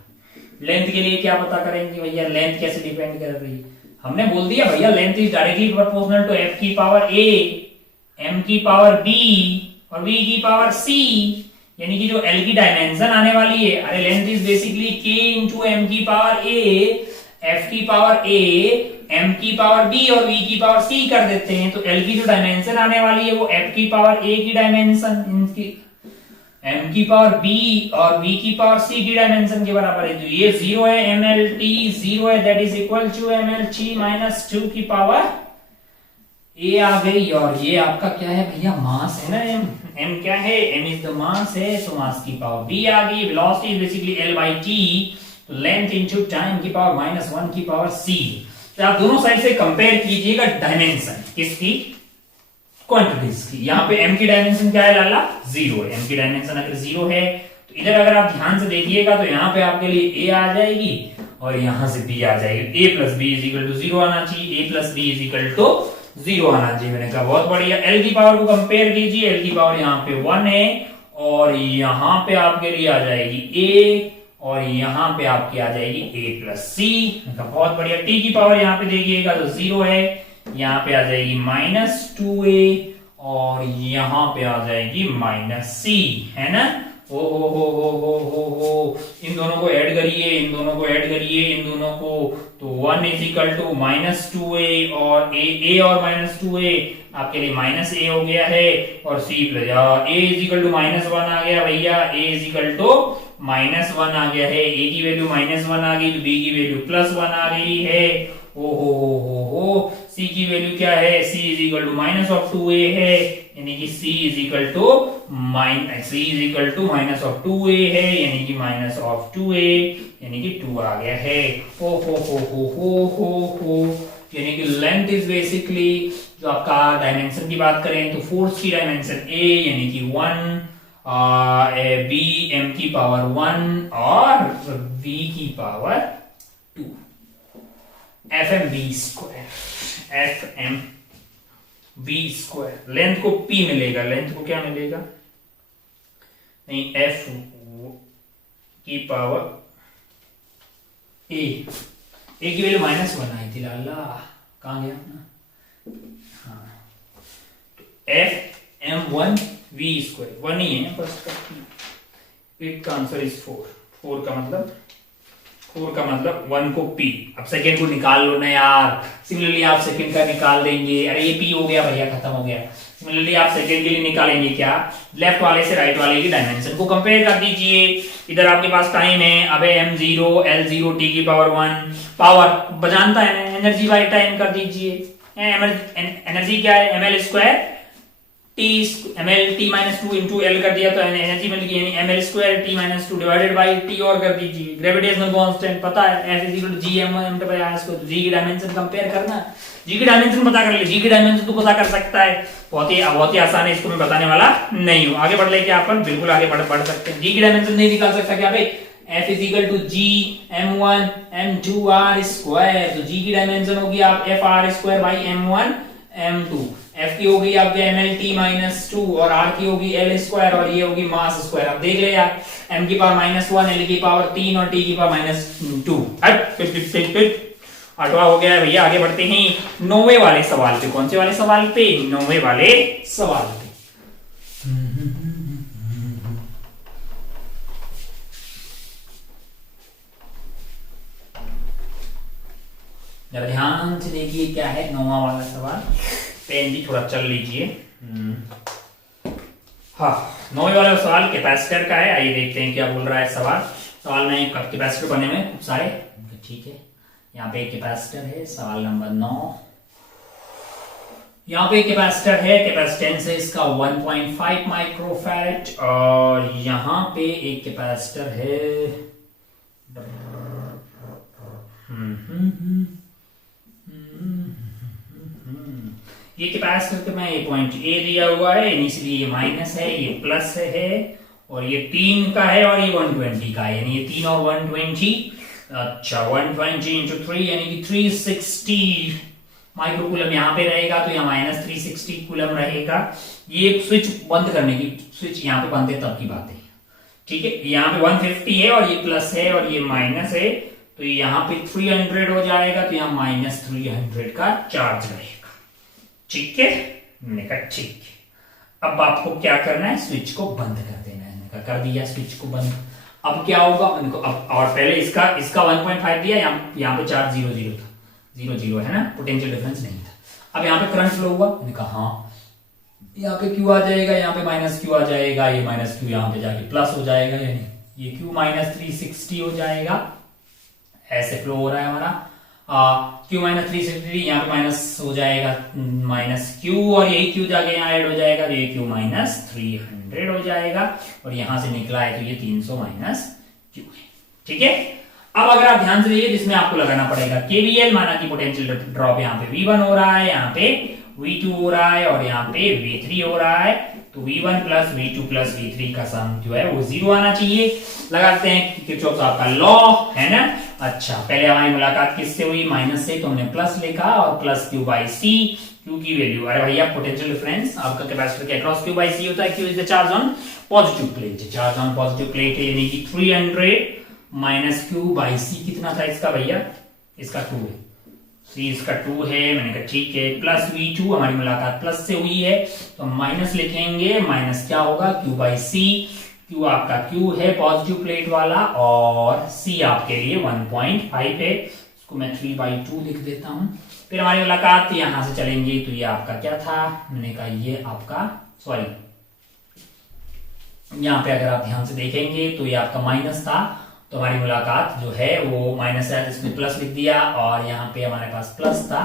लेंथ के लिए क्या पता करेंगे भैया, लेंथ कैसे डिपेंड कर रही है, हमने बोल दिया भैया length is directly proportional to f की पावर a, m की पावर b और v की पावर c, यानी कि जो l की डायमेंशन आने वाली है, अरे length is basically k into m की पावर a, f की पावर a, m की पावर b और v की पावर c कर देते हैं, तो l की जो डायमेंशन आने वाली है वो f की पावर a की डायमेंशन, इनकी m की पावर b और v की पावर c की डायमेंशन के बराबर है, तो ये 0 है, mlt 0 है, that is equal to mlt-2 की पावर a आ गई, और ये आपका क्या है भैया, मास है ना, m क्या है, m इज द मास है, तो मास की पावर b आ गई, वेलोसिटी इज बेसिकली L/T, तो लेंथ इनटू टाइम की पावर -1 की पावर c। तो आप दोनों साइड से कंपेयर कीजिएगा डायमेंशन किसकी, क्वांटिटीज की। यहाँ पे m की डायमेंशन क्या है लाला, 0 है। m की डायमेंशन अगर 0 है तो इधर अगर आप ध्यान से देखिएगा तो यहाँ पे आपके लिए a आ जाएगी और यहां से b आ जाएगी। a plus B is equal to 0 आना चाहिए, a plus B is equal to 0 आना चाहिए। मैंने कहा बहुत बढ़िया। l की पावर को कंपेयर कीजिए, l की पावर यहाँ पे 1 है और यहाँ पे आपके लिए आ जाएगी a और यहाँ पे आपकी आ जाएगी a प्लस सी। बहुत बढ़िया। t की पावर यहाँ पे देखिएगा तो 0 है, यहाँ पे आ जाएगी -2a और यहाँ पे आ जाएगी -c, है ना। हो इन दोनों को ऐड करिए, इन दोनों को ऐड करिए, इन दोनों को, तो 1 इज इक्वल टू -2a और a और -2a आपके लिए -a हो गया है और c plus a is equal to -1 आ गया भैया, a इज इक्वल टू -1 आ गया है। a की वैल्यू -1 आ गई तो b की वैल्यू +1 आ रही है। हो c की वैल्यू क्या है, c is equal to -2a है, यानी कि c is equal to -2a है, यानी कि -2a यानी कि 2 आ गया है। हो यानी कि लेंथ इज बेसिकली, जो आपका डायमेंशन की बात करें तो फोर्स की डायमेंशन a यानी कि 1, b m की पावर 1 और v की पावर 2, fmv स्क्वायर। लेंथ को p मिलेगा, लेंथ को क्या मिलेगा, नहीं f की पावर a की वैल्यू -1 आई थी लाला, कहां गया हाँ, f m1 v स्क्वायर 1 ही है फर्स्ट का, इट का आंसर इज 4 का मतलब 1 को p। अब सेकेंड को निकाल लो ना यार, सिमिलरली आप सेकेंड का निकाल देंगे। अरे ये p हो गया भैया, खत्म हो गया। सिमिलरली आप सेकेंड के लिए निकालेंगे क्या, लेफ्ट वाले से राइट वाले की डायमेंशन को कंपेयर कर दीजिए। इधर आपके पास टाइम है, अबे m0 L0 t की पावर 1, पावर बजानता है ना, एनर्जी बाय टाइम कर दीजिए। एनर्जी क्या है, ml square ml t minus 2 into L कर दिया तो एनर्जी मिल गई, यानी ml square t minus 2 divided by t और कर दीजिए। ग्रेविटेशनल कांस्टेंट पता है f is equal to g m by r square. g की डायमेंशन कंपेयर करना, g की डायमेंशन पता कर ले, g की डायमेंशन तो पता कर सकता है, बहुत ही आसान है, इसको मैं बताने वाला नहीं हूं। आगे बढ़ लेके अपन बिल्कुल आगे बढ़ सकते हैं। g की डायमेंशन नहीं निकाल सकता क्या भाई, f is equal to g m1 m2 r square, तो g की डायमेंशन होगी आप f r square by m1 m2, f की होगी आपके ml t माइनस 2 और r की होगी l स्क्वायर और ये होगी मास स्क्वायर। अब देख ले यार, m की पावर -1, l की पावर 3 और t की पावर -2। आठवां हो गया है भैया। आगे बढ़ते हैं 9वें वाले सवाल पे। कौन से वाले सवाल पे, 9वें वाले सवाल पे। जरा ध्यान से देखिए क्या है 9वां वाला सवाल। पेन भी थोड़ा चल लीजिए। हाँ, 9वें वाला सवाल कैपेसिटर का है। आइए देखते हैं क्या बोल रहा है सवाल। सवाल में कैपेसिटर बने हुए खूब सारे, ठीक है। यहाँ पे एक कैपेसिटर है, सवाल नंबर 9। यहाँ पे कैपेसिटर है, कैपेसिटेंस है इसका 1.5 माइक्रोफैराड और यहाँ पे एक कैपेसिटर है ये कैपेसिटर में ये पॉइंट ए दिया हुआ है, इसलिए ये माइनस है, ये प्लस है और ये 3 का है और ये 120 का है, यानी ये 3 और 120। अच्छा 120 इंटू 3 यानी कि 360 माइक्रोकूलम यहाँ पे रहेगा, तो यहाँ -360 कूलम रहेगा। ये स्विच बंद करने की, स्विच यहाँ पे बंद है तब की बात है, ठीक है। यहाँ पे 150 है और ये प्लस है और ये माइनस है, तो यहाँ पे 300 हो जाएगा, तो यहाँ -300 का चार्ज रहेगा, ठीक है। मैंने कहा ठीक है। अब आपको क्या करना है, स्विच को बंद कर देना है। मैंने कहा कर दिया स्विच को बंद। अब क्या होगा, अब और पहले इसका 1.5 दिया, यहाँ पे चार्ज 0 था, 0 है ना, पोटेंशियल डिफरेंस नहीं था। अब यहाँ पे करंट फ्लो हुआ, मैंने कहा हाँ, यहाँ पे Q आ जाएगा, यहाँ पे -Q आ जाएगा, ये -Q यहाँ पे जाके प्लस हो जाएगा, यानी ये Q -360 हो जाएगा। ऐसे फ्लो हो रहा है हमारा Q -360, यहाँ पे माइनस हो जाएगा -Q और यही Q जाके यहाँ ऐड हो जाएगा, तो ये Q -300 हो जाएगा और यहां से निकला है तो ये 300 -Q है, ठीक है। अब अगर आप ध्यान से देखिए, जिसमें आपको लगाना पड़ेगा KVL, माना कि पोटेंशियल ड्रॉप यहाँ पे V1 हो रहा है, यहाँ पे V2 हो रहा है और यहाँ पे V3 हो रहा है, तो V1 plus V2 plus V3 का सम जो है वो 0 आना चाहिए। लगाते हैं किरचॉफ आपका लॉ, है ना। अच्छा, पहले हमारी मुलाकात किससे हुई? माइनस से, तो हमने प्लस लिखा और plus Q by C, Q की वैल्यू, अरे भैया पोटेंशियल डिफरेंस आपका कैपेसिटर के अक्रॉस क्यू बाई सी होता है। Q is the charge on positive plate, charge on positive plate है, यानी कि 300 माइनस क्यू बाई सी कितना था इसका भैया? इसका 2 है, सी इसका 2 है। मैंने कहा ठीक है, प्लस V2, हमारी मुलाकात प्लस से हुई है तो माइनस लिखेंगे, माइनस क्या होगा? क्यू बाई सी, क्यू आपका क्यू है पॉजिटिव प्लेट वाला और सी आपके लिए 1.5 है, इसको मैं 3/2 लिख देता हूं। फिर हमारी मुलाकात यहां से चलेंगे, तो ये आपका क्या था? मैंने कहा ये आपका, सॉरी, यहां पे अगर आप ध्यान से देखेंगे तो ये आपका माइनस था, तो हमारी मुलाकात जो है वो माइनस है, इसमें प्लस लिख दिया और यहाँ पे हमारे पास प्लस था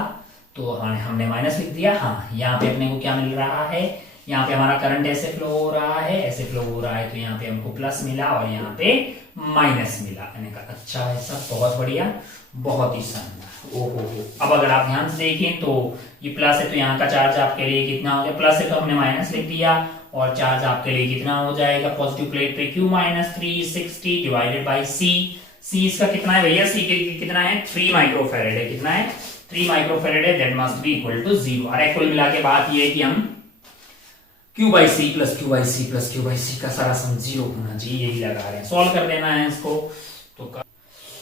तो हमने माइनस लिख दिया। हाँ, यहाँ पे अपने को क्या मिल रहा है? यहाँ पे हमारा करंट ऐसे फ्लो हो रहा है, ऐसे फ्लो हो रहा है, तो यहाँ पे हमको प्लस मिला और यहाँ पे माइनस मिला। मैंने कहा अच्छा है, सब बहुत बढ़िया, बहुत ही शानदार। ओहो, अब अगर आप ध्यान से देखें तो ये प्लस है तो यहाँ का चार्ज आपके लिए कितना हो गया? प्लस है तो हमने माइनस लिख दिया और चार्ज आपके लिए कितना हो जाएगा पॉजिटिव प्लेट पे? Q minus 360 divided by C। C इसका कितना है भैया? C कितना है? 3 माइक्रोफेरेड है। कितना है? 3 माइक्रोफेरेड है, that must be equal to 0। अरे कुल मिला के बात ये है कि हम Q by C plus Q by C plus Q by C का सारा सम 0 होना चाहिए, यही लगा रहे हैं। सॉल्व कर देना है इसको तो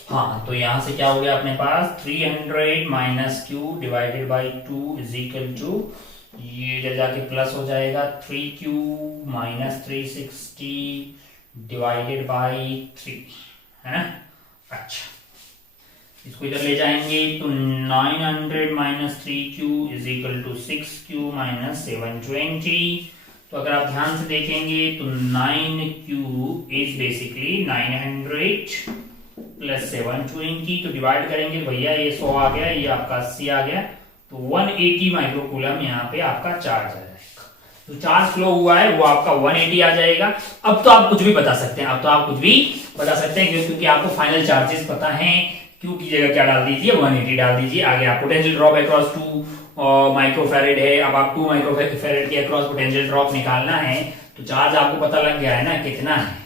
हाँ, तो यहां से क्या हो गया अपने पास? 300 minus Q divided by 2 is equal to, ये इधर जाके प्लस हो जाएगा 3Q माइनस 360 डिवाइडेड बाई 3, है ना। अच्छा, इसको इधर ले जाएंगे तो 900 minus 3Q is equal to 6Q minus 720। तो अगर आप ध्यान से देखेंगे तो 9Q इज बेसिकली 900 प्लस 720, तो डिवाइड करेंगे तो भैया ये 100 आ गया, ये आपका 80 आ गया, तो 180 माइक्रोकूलम यहाँ पे आपका चार्ज आ जाएगा। तो चार्ज फ्लो हुआ है वो आपका 180 आ जाएगा। अब तो आप कुछ भी बता सकते हैं, अब तो आप कुछ भी बता सकते हैं क्योंकि आपको फाइनल चार्जेस पता हैं। क्यू की जगह क्या डाल दीजिए? 180 डाल दीजिए। आगे आप पोटेंशियल ड्रॉप अक्रॉस 2 माइक्रोफेरेड है, अब आप 2 माइक्रोफेरेड के अक्रॉस पोटेंशियल ड्रॉप निकालना है, तो चार्ज आपको पता लग गया है ना कितना है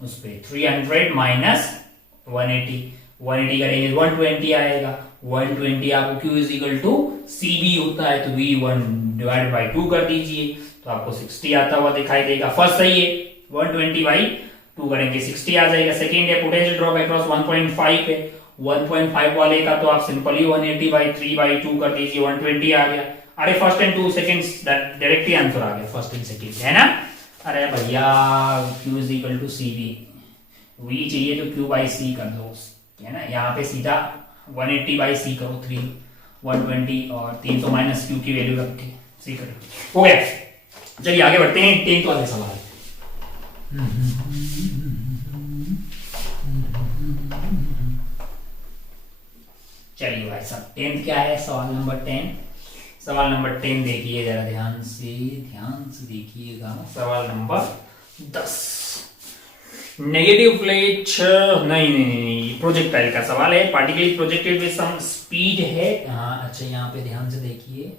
उस पे। 300 माइनस 180 करेंगे 120 आएगा। 120 आपको Q is equal to CB होता है, तो V1 डिवाइडेड बाई 2 कर दीजिए तो आपको 60 आता हुआ दिखाई देगा। फर्स्ट सही है, 120 बाई 2 करेंगे 60 आ जाएगा। सेकेंड है पोटेंशियल ड्रॉप अक्रॉस 1.5 है, 1.5 वाले का तो आप सिंपली 180 बाई 3/2 कर दीजिए, 120 आ गया। अरे first and 2 seconds directly answer आ गया, फर्स्ट एंड सेकेंड, है ना। अरे भैया Q is equal to CB, V चाहिए तो Q बाई C कर दो, है ना। यहाँ पे सीधा 180 बाई C करो, 120 और 300 माइनस Q की वैल्यू रख के C करो, हो गया। चलिए आगे बढ़ते हैं 10th वाले सवाल। चलिए भाई साहब 10th क्या है? सवाल नंबर 10। सवाल नंबर 10 देखिए जरा ध्यान से देखिएगा। सवाल नंबर 10, नेगेटिव प्लेट, नहीं प्रोजेक्टाइल का सवाल है। Particle projected with some speed है। हाँ अच्छा, यहाँ पे ध्यान से देखिए,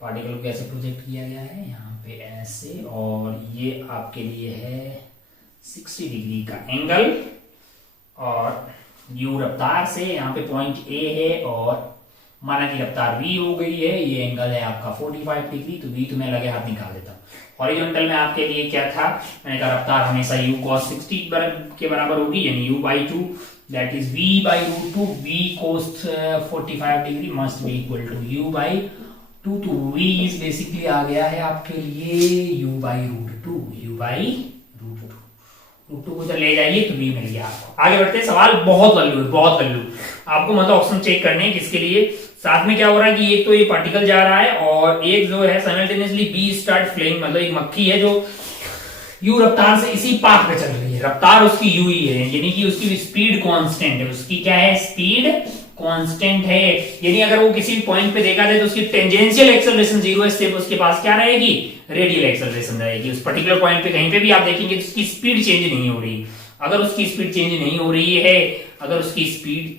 पार्टिकल को कैसे प्रोजेक्ट किया गया है? यहाँ पे ऐसे, और ये आपके लिए है 60 डिग्री का एंगल और U रफ्तार से, यहाँ पे पॉइंट A है और माना कि रफ्तार V हो गई है, ये एंगल है आपका 45 डिग्री, तो V तो मैं लगे हाथ निकाल देता हूँ। हॉरिजॉन्टल में आपके लिए क्या था? मैंने कहा रफ्तार हमेशा U cos 60 के बराबर होगी, यानी U/2 that is V/√2। V cos 45 degree must be equal to U/2, तो V इज बेसिकली आ गया है आपके लिए U/√2। U/√2 को ले जाइए तो V मिल गया आपको। आगे बढ़ते हैं, सवाल बहुत वैल्यू आपको मतलब ऑप्शन चेक करने हैं किसके लिए। साथ में क्या हो रहा है कि एक तो ये पार्टिकल जा रहा है और एक जो है साइमल्टेनियसली बी स्टार्ट फ्लाइंग, मतलब एक मक्खी है जो U रफ्तार से इसी पाथ पे चल रही है, रफ्तार उसकी U ही है, यानी कि उसकी स्पीड कांस्टेंट है। उसकी क्या है? स्पीड कांस्टेंट है, यानी अगर वो किसी पॉइंट पे देखा जाए तो उसकी टेंजेंशियल एक्सेलरेशन 0 है, सिर्फ उसके पास क्या रहेगी, रेडियल एक्सेलरेशन रहेगी। उस पर्टिकुलर पॉइंट पे कहीं पे भी आप देखेंगे तो उसकी स्पीड चेंज नहीं हो रही। अगर उसकी स्पीड चेंज नहीं हो रही है, अगर उसकी स्पीड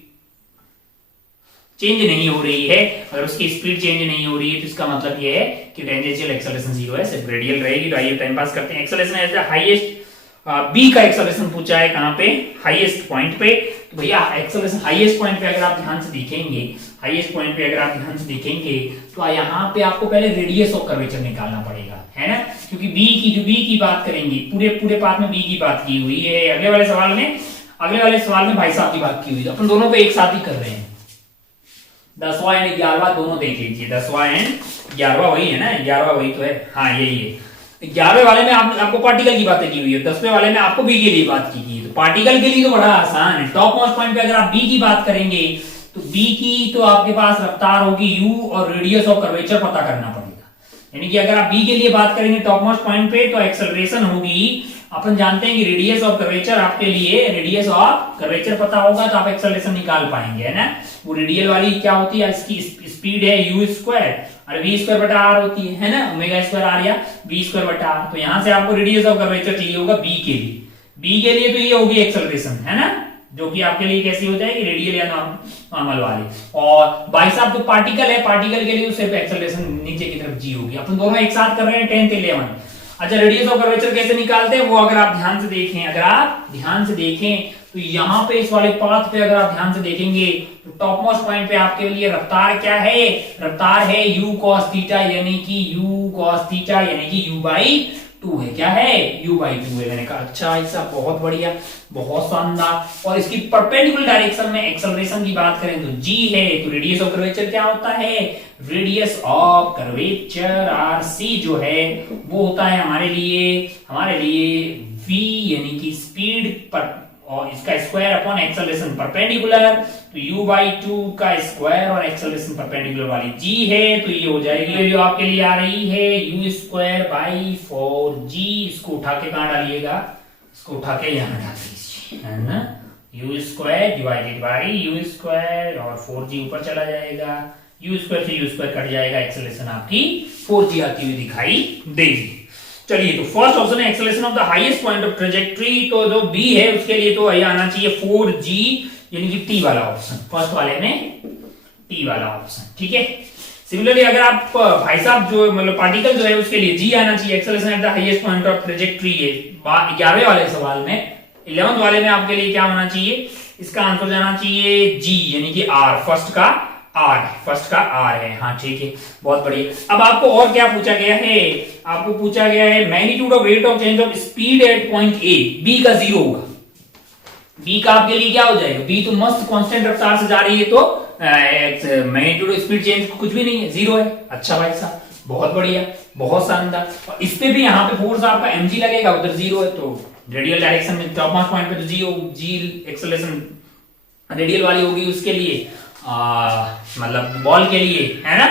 चेंज नहीं हो रही है, अगर उसकी स्पीड चेंज नहीं हो रही है तो इसका मतलब ये है कि टेंजेंशियल एक्सेलरेशन 0 है, सिर्फ रेडियल रहेगी। तो आइए टाइम पास करते हैं। Acceleration as the highest, B का एक्सेलरेशन पूछा है कहां पे, हाईएस्ट पॉइंट पे। तो भैया एक्सेलरेशन हाईएस्ट पॉइंट पे अगर आप ध्यान से देखेंगे, हाईएस्ट पॉइंट पे अगर आप ध्यान से देखेंगे तो यहाँ पे आपको पहले रेडियस ऑफ कर्वेचर निकालना पड़ेगा, है ना, क्योंकि बी की बात करेंगे, पूरे पार्ट में बी की बात की हुई है। अगले वाले सवाल में भाई साहब की बात की हुई है, अपन दोनों को एक साथ ही कर रहे हैं। 10वां एंड 11वां दोनों देख लीजिए, 10वां एंड 11वां वही है ना, 11वां वही तो है, हाँ यही है। 11वें वाले में आपको पार्टिकल की बातें की हुई है, 10वें वाले में आपको बी के लिए बात की गई है। तो पार्टिकल के लिए तो बड़ा आसान है, टॉप मोस्ट पॉइंट पे अगर आप बी की बात करेंगे तो बी की तो आपके पास रफ्तार होगी u और रेडियस ऑफ कर्वेचर पता करना पड़ेगा। यानी कि अगर आप बी के लिए बात करेंगे टॉप मोस्ट पॉइंट पे तो एक्सेलरेशन होगी, अपन जानते हैं कि रेडियस ऑफ कर्वेचर, आपके लिए रेडियस ऑफ कर्वेचर पता होगा तो आप एक्सेलरेशन निकाल पाएंगे, है ना। वो रेडियल वाली क्या होती है, इसकी स्पीड है u स्क्वायर और v स्क्वायर बटा r होती है ना, ओमेगा स्क्वायर r या v स्क्वायर बटा r। तो यहां से आपको रेडियस ऑफ कर्वेचर चाहिए होगा b के लिए, b के लिए तो ये होगी एक्सेलरेशन, है ना, जो कि आपके लिए कैसी हो जाएगी, रेडियल या नॉर्मल वाली। और भाई साहब तो पार्टिकल है, पार्टिकल के लिए तो सिर्फ एक्सेलरेशन नीचे की तरफ g होगी। अपन दोनों एक साथ कर रहे हैं 10th 11। अच्छा, रेडियस ऑफ कर्वेचर कैसे निकालते हैं वो अगर आप ध्यान से देखें, तो यहाँ पे इस वाले पाथ पे अगर आप ध्यान से देखेंगे तो टॉप मोस्ट पॉइंट पे आपके लिए रफ्तार क्या है, रफ्तार है u cos थीटा, यानी कि u बाई 2 है। क्या है, u बाई 2 है। मैंने कहा अच्छा ऐसा, बहुत बढ़िया, बहुत शानदार। और इसकी परपेंडिकुलर डायरेक्शन में एक्सेलरेशन की बात करें तो g है, तो रेडियस ऑफ कर्वेचर क्या होता है, रेडियस ऑफ कर्वेचर rc जो है वो होता है हमारे लिए v, यानी कि स्पीड पर और इसका स्क्वायर अपॉन एक्सेलरेशन परपेंडिकुलर, तो u बाई 2 का स्क्वायर और एक्सेलरेशन परपेंडिकुलर वाली g है, तो ये हो जाएगी वैल्यू आपके लिए आ रही है u स्क्वायर बाई 4g। इसको उठा के कहां डालिएगा, इसको उठा के यहां डाल दीजिए, है ना, u square divided by u square और 4g ऊपर चला जाएगा, u स्क्वायर से u स्क्वायर कट जाएगा, एक्सेलरेशन आपकी 4g आती हुई दिखाई देगी। चलिए, तो फर्स्ट ऑप्शन है acceleration of the highest point of trajectory, तो जो बी है उसके लिए तो ये आना चाहिए 4g, यानी कि टी वाला ऑप्शन, फर्स्ट वाले में टी वाला ऑप्शन, ठीक है। सिमिलरली अगर आप भाई साहब जो मतलब पार्टिकल जो है उसके लिए g आना चाहिए, acceleration at the highest point of trajectory है। 11वें वाले सवाल में, 11th वाले में आपके लिए क्या होना चाहिए, इसका आंसर जाना चाहिए g, यानी कि r, फर्स्ट का r है, हाँ ठीक है, बहुत बढ़िया। अब आपको और क्या पूछा गया है, आपको पूछा गया है magnitude of rate of change of speed at point A, B का 0 होगा, बी का आपके लिए क्या हो जाएगा, बी तो मस्त कांस्टेंट रफ्तार से जा रही है, तो मैग्नीट्यूड ऑफ स्पीड चेंज कुछ भी नहीं है, 0 है। अच्छा भाई साहब, बहुत बढ़िया, बहुत शानदार। और इस पे भी यहाँ पे फोर्स आपका mg लगेगा, उधर 0 है, तो रेडियल डायरेक्शन में टॉप मोस्ट पॉइंट पे तो जी एक्सेलरेशन रेडियल वाली होगी उसके लिए, मतलब बॉल के लिए, है ना।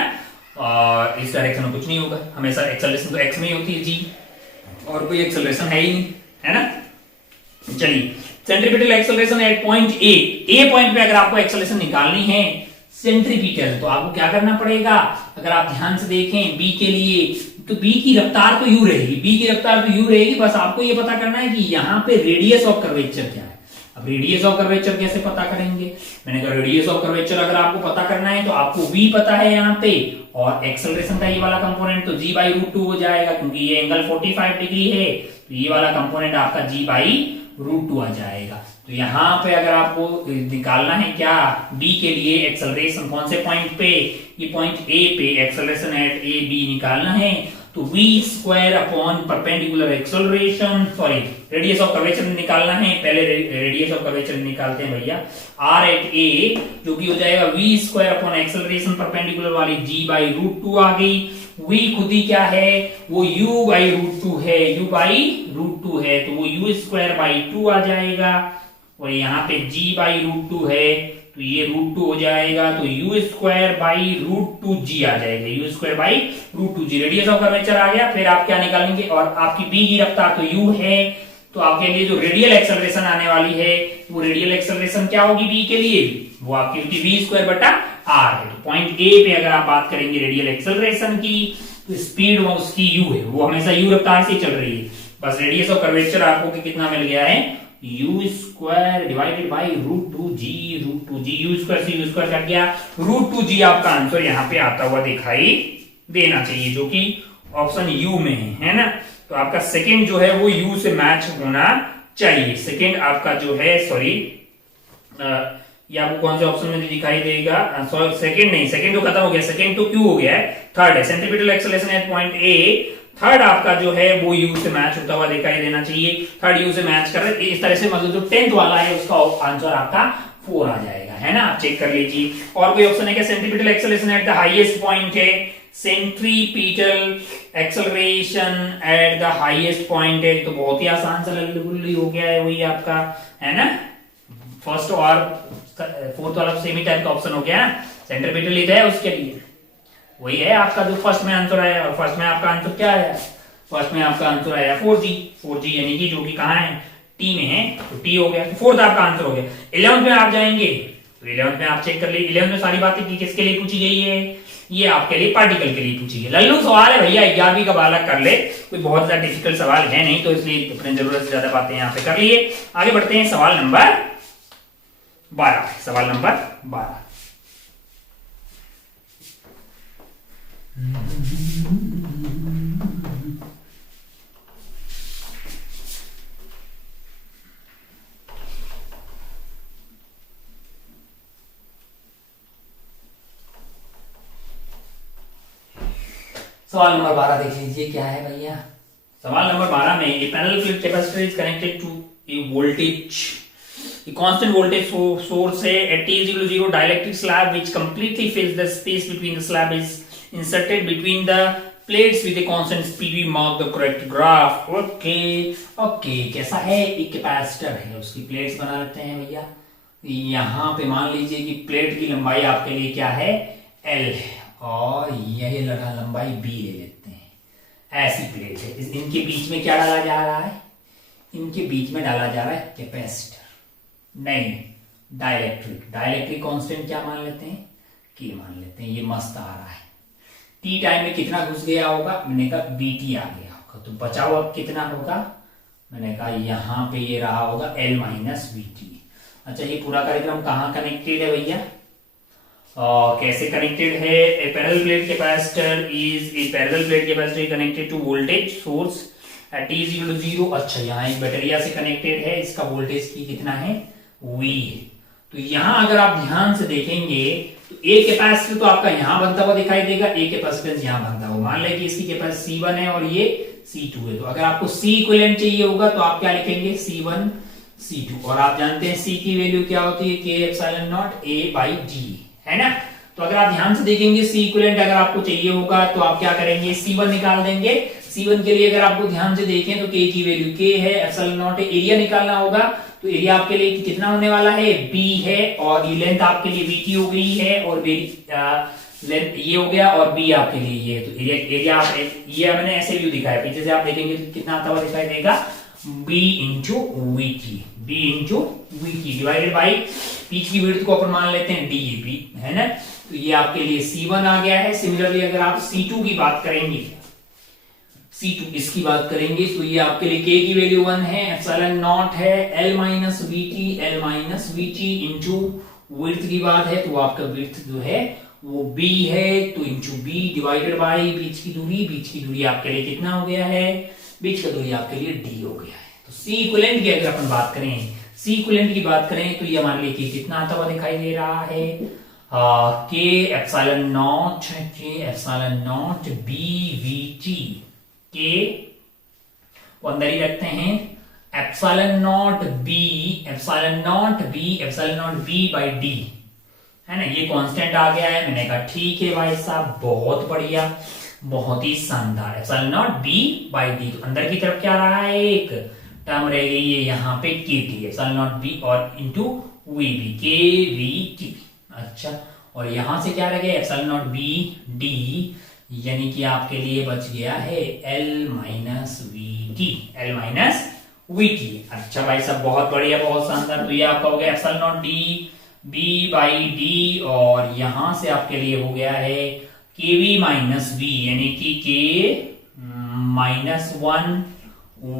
और इस डायरेक्शन में कुछ नहीं होगा, हमेशा एक्सेलरेशन तो x में ही होती है जी, और कोई एक्सेलरेशन है ही नहीं, है ना। चलिए, सेंट्रीपिटल एक्सेलरेशन एट पॉइंट ए पॉइंट पे अगर आपको एक्सेलरेशन निकालनी है सेंट्रीपिटल, तो आपको क्या करना पड़ेगा, अगर आप ध्यान से देखें बी के लिए, तो बी की रफ्तार तो u रहेगी, बस आपको ये पता करना है कि यहाँ पे रेडियस ऑफ कर्वेचर क्या है। अब रेडियस ऑफ कर्वेचर कैसे पता करेंगे, मैंने कहा रेडियस ऑफ कर्वेचर अगर आपको पता करना है तो आपको v पता है यहाँ पे, और एक्सेलरेशन का ये वाला कंपोनेंट तो g बाई रूट 2 हो जाएगा, क्योंकि ये एंगल 45 डिग्री है, तो ये वाला कंपोनेंट आपका g बाई रूट 2 आ जाएगा। तो यहाँ पे अगर आपको निकालना है क्या, b के लिए एक्सेलरेशन कौन से पॉइंट पे, ये पॉइंट a पे एक्सेलरेशन एट ए बी निकालना है, तो v square upon perpendicular acceleration, sorry radius of curvature निकालना है, पहले रेडियस ऑफ कर्वेचर निकालते हैं भैया, r एट a, जो कि हो जाएगा v square upon acceleration perpendicular वाली g बाई रूट 2 आ गई। v खुद ही क्या है, वो u बाई रूट 2 है, u बाई रूट 2 है, तो वो u स्क्वायर बाई 2 आ जाएगा, और यहाँ पे g बाई रूट 2 है, तो ये रूट 2 हो जाएगा, तो u square by root 2 g आ जाएगा, u square by root 2 g। Radius of curvature आ गया, फिर आप क्या निकालेंगे, और आपकी b की रफ्तार तो u है, तो आपके लिए जो रेडियल एक्सेलरेशन आने वाली है वो रेडियल एक्सेलरेशन क्या होगी v के लिए, वो आपकी होगी v स्क्वायर बटा r है। तो पॉइंट ए पे अगर आप बात करेंगे रेडियल एक्सेलरेशन की, तो स्पीड वो उसकी u है, वो हमेशा u रफ्तार से चल रही है। बस रेडियस ऑफ कर्वेचर आपको कितना मिल गया है, u square divided by √2g, u square से u स्क्वायर कट गया, √2g आपका आंसर यहाँ पे आता हुआ दिखाई देना चाहिए, जो कि ऑप्शन यू में है ना। तो आपका सेकंड जो है वो यू से मैच होना चाहिए। सेकंड आपका जो है, सॉरी ये आपको कौन से ऑप्शन में दिखाई देगा, सॉरी सेकंड नहीं, सेकंड तो खत्म हो गया, सेकंड तो क्यू हो गया है, थर्ड है सेंट्रीपिटल एक्सेलरेशन एट पॉइंट ए। थर्ड आपका जो है वो यू से मैच होता हुआ दिखाई देना चाहिए, थर्ड यू से मैच कर रहे इस तरह से, मतलब जो 10th वाला है उसका आंसर आपका 4 आ जाएगा, है ना। आप चेक कर लीजिए। और कोई ऑप्शन है क्या, centripetal acceleration at the highest point है, centripetal acceleration at the highest point है, तो बहुत ही आसान सा लल्लू हो गया है, वही आपका है ना। फर्स्ट और फोर्थ वाला सेम ही टाइप का ऑप्शन हो गया, सेंट्रीपिटल ही है उसके लिए, वही है आपका जो फर्स्ट में आंसर आया। और फर्स्ट में आपका आंसर क्या आया, फर्स्ट में आपका आंसर आया 4g यानी कि जो कि कहाँ है, टी में है, तो टी हो गया। तो फोर्थ आपका आंसर हो गया। 11th में आप जाएंगे तो 11th में आप चेक कर लीजिए, 11th में सारी बातें की किसके लिए पूछी गई है, ये आपके लिए पार्टिकल के लिए पूछी गई। लल्लू सवाल है भैया, 11वीं का बालक कर ले, कोई बहुत ज्यादा डिफिकल्ट सवाल है नहीं, तो इसलिए अपनी जरूरत से ज्यादा बातें यहाँ पे कर लिए। आगे बढ़ते हैं, सवाल नंबर 12, सवाल नंबर 12। सवाल नंबर 12 देख लीजिए क्या है भैया। सवाल नंबर 12 में a parallel plate capacitor is connected to a voltage, a constant voltage source है at t is equal to 0, dielectric slab which completely fills the space between the slab is inserted between the plates with a constant speed, we mark the correct graph। Okay कैसा है, एक capacitor है, उसकी plates बना लेते हैं भैया। यहाँ पे मान लीजिए कि प्लेट की लंबाई आपके लिए क्या है, L है, और यही लंबाई B ले लेते हैं। ऐसी प्लेट है, इनके बीच में क्या डाला जा रहा है, इनके बीच में डाला जा रहा है कैपेसिटर, नहीं डाइलेक्ट्रिक कांस्टेंट क्या मान लेते हैं, K मान लेते हैं। ये मस्त आ रहा है, टी टाइम में कितना घुस गया होगा, मैंने कहा BT आ गया होगा, तो बचाओ अब कितना होगा, मैंने कहा यहाँ पे ये रहा होगा L माइनस BT। अच्छा ये पूरा कार्यक्रम कहाँ कनेक्टेड है भैया, कैसे कनेक्टेड है, a parallel plate capacitor connected to voltage source at t is equal to 0। अच्छा यहाँ एक बैटरिया से कनेक्टेड है, इसका वोल्टेज की कितना है, V है। तो यहाँ अगर आप ध्यान से देखेंगे तो एक कैपेसिटर तो आपका यहाँ बनता हुआ दिखाई देगा, एक कैपेसिटेंस यहाँ बनता हुआ। मान लें कि इसकी कैपेसिटी C1 है और ये C2 है, तो अगर आपको C इक्विवेलेंट चाहिए होगा तो आप क्या लिखेंगे, C1 C2, और आप जानते हैं C की वैल्यू क्या होती है, K epsilon not A by D, है ना। तो अगर आप ध्यान से देखेंगे C इक्विवेलेंट अगर आपको चाहिए होगा तो आप क्या करेंगे, C1 निकाल देंगे। C1 के लिए अगर आपको ध्यान से देखें तो K की वैल्यू K है, एप्सिलॉन नॉट है, एरिया निकालना होगा, तो एरिया आपके लिए कितना होने वाला है, B है, और ये लेंथ आपके लिए BT हो गई है, और लेंथ ये हो गया, और B आपके लिए ये, तो एरिया आप ये मैंने ऐसे व्यू दिखाया, पीछे से आप देखेंगे तो कितना आता हुआ दिखाई देगा, B into VT divided by बीच की विड्थ को अपन मान लेते हैं DAB, है ना। तो ये आपके लिए C1 आ गया है। सिमिलरली अगर आप C2 की बात करेंगे, C2 इसकी बात करेंगे तो ये आपके लिए K की वैल्यू 1 है, एप्सिलॉन नॉट है, L minus VT into width की बात है, तो आपका विड्थ जो है वो B है, तो इंटू B डिवाइडेड बाई बीच की दूरी आपके लिए कितना हो गया है, बीच का दूरी आपके लिए D हो गया है। तो C इक्विवेलेंट की अगर अपन बात करें, C इक्विवेलेंट की बात करें तो ये हमारे लिए कितना आता हुआ दिखाई दे रहा है, K epsilon not BVT, K वो अंदर ही रखते हैं, epsilon not B by D, है ना। ये कांस्टेंट आ गया है, मैंने कहा ठीक है भाई साहब, बहुत बढ़िया, बहुत ही शानदार। Epsilon not B by D, तो अंदर की तरफ क्या रहा है, एक टर्म रह गई है यहाँ पे KT, एप्सिलॉन नॉट B और इंटू VB KVT। अच्छा, और यहां से क्या रह गया, एप्सिलॉन नॉट BD, यानी कि आपके लिए बच गया है L माइनस VT। वीटी। अच्छा भाई साहब, बहुत बढ़िया, बहुत शानदार। तो ये आपका हो गया epsilon naught D B by D, और यहां से आपके लिए हो गया है के वी माइनस वी, यानी कि के minus one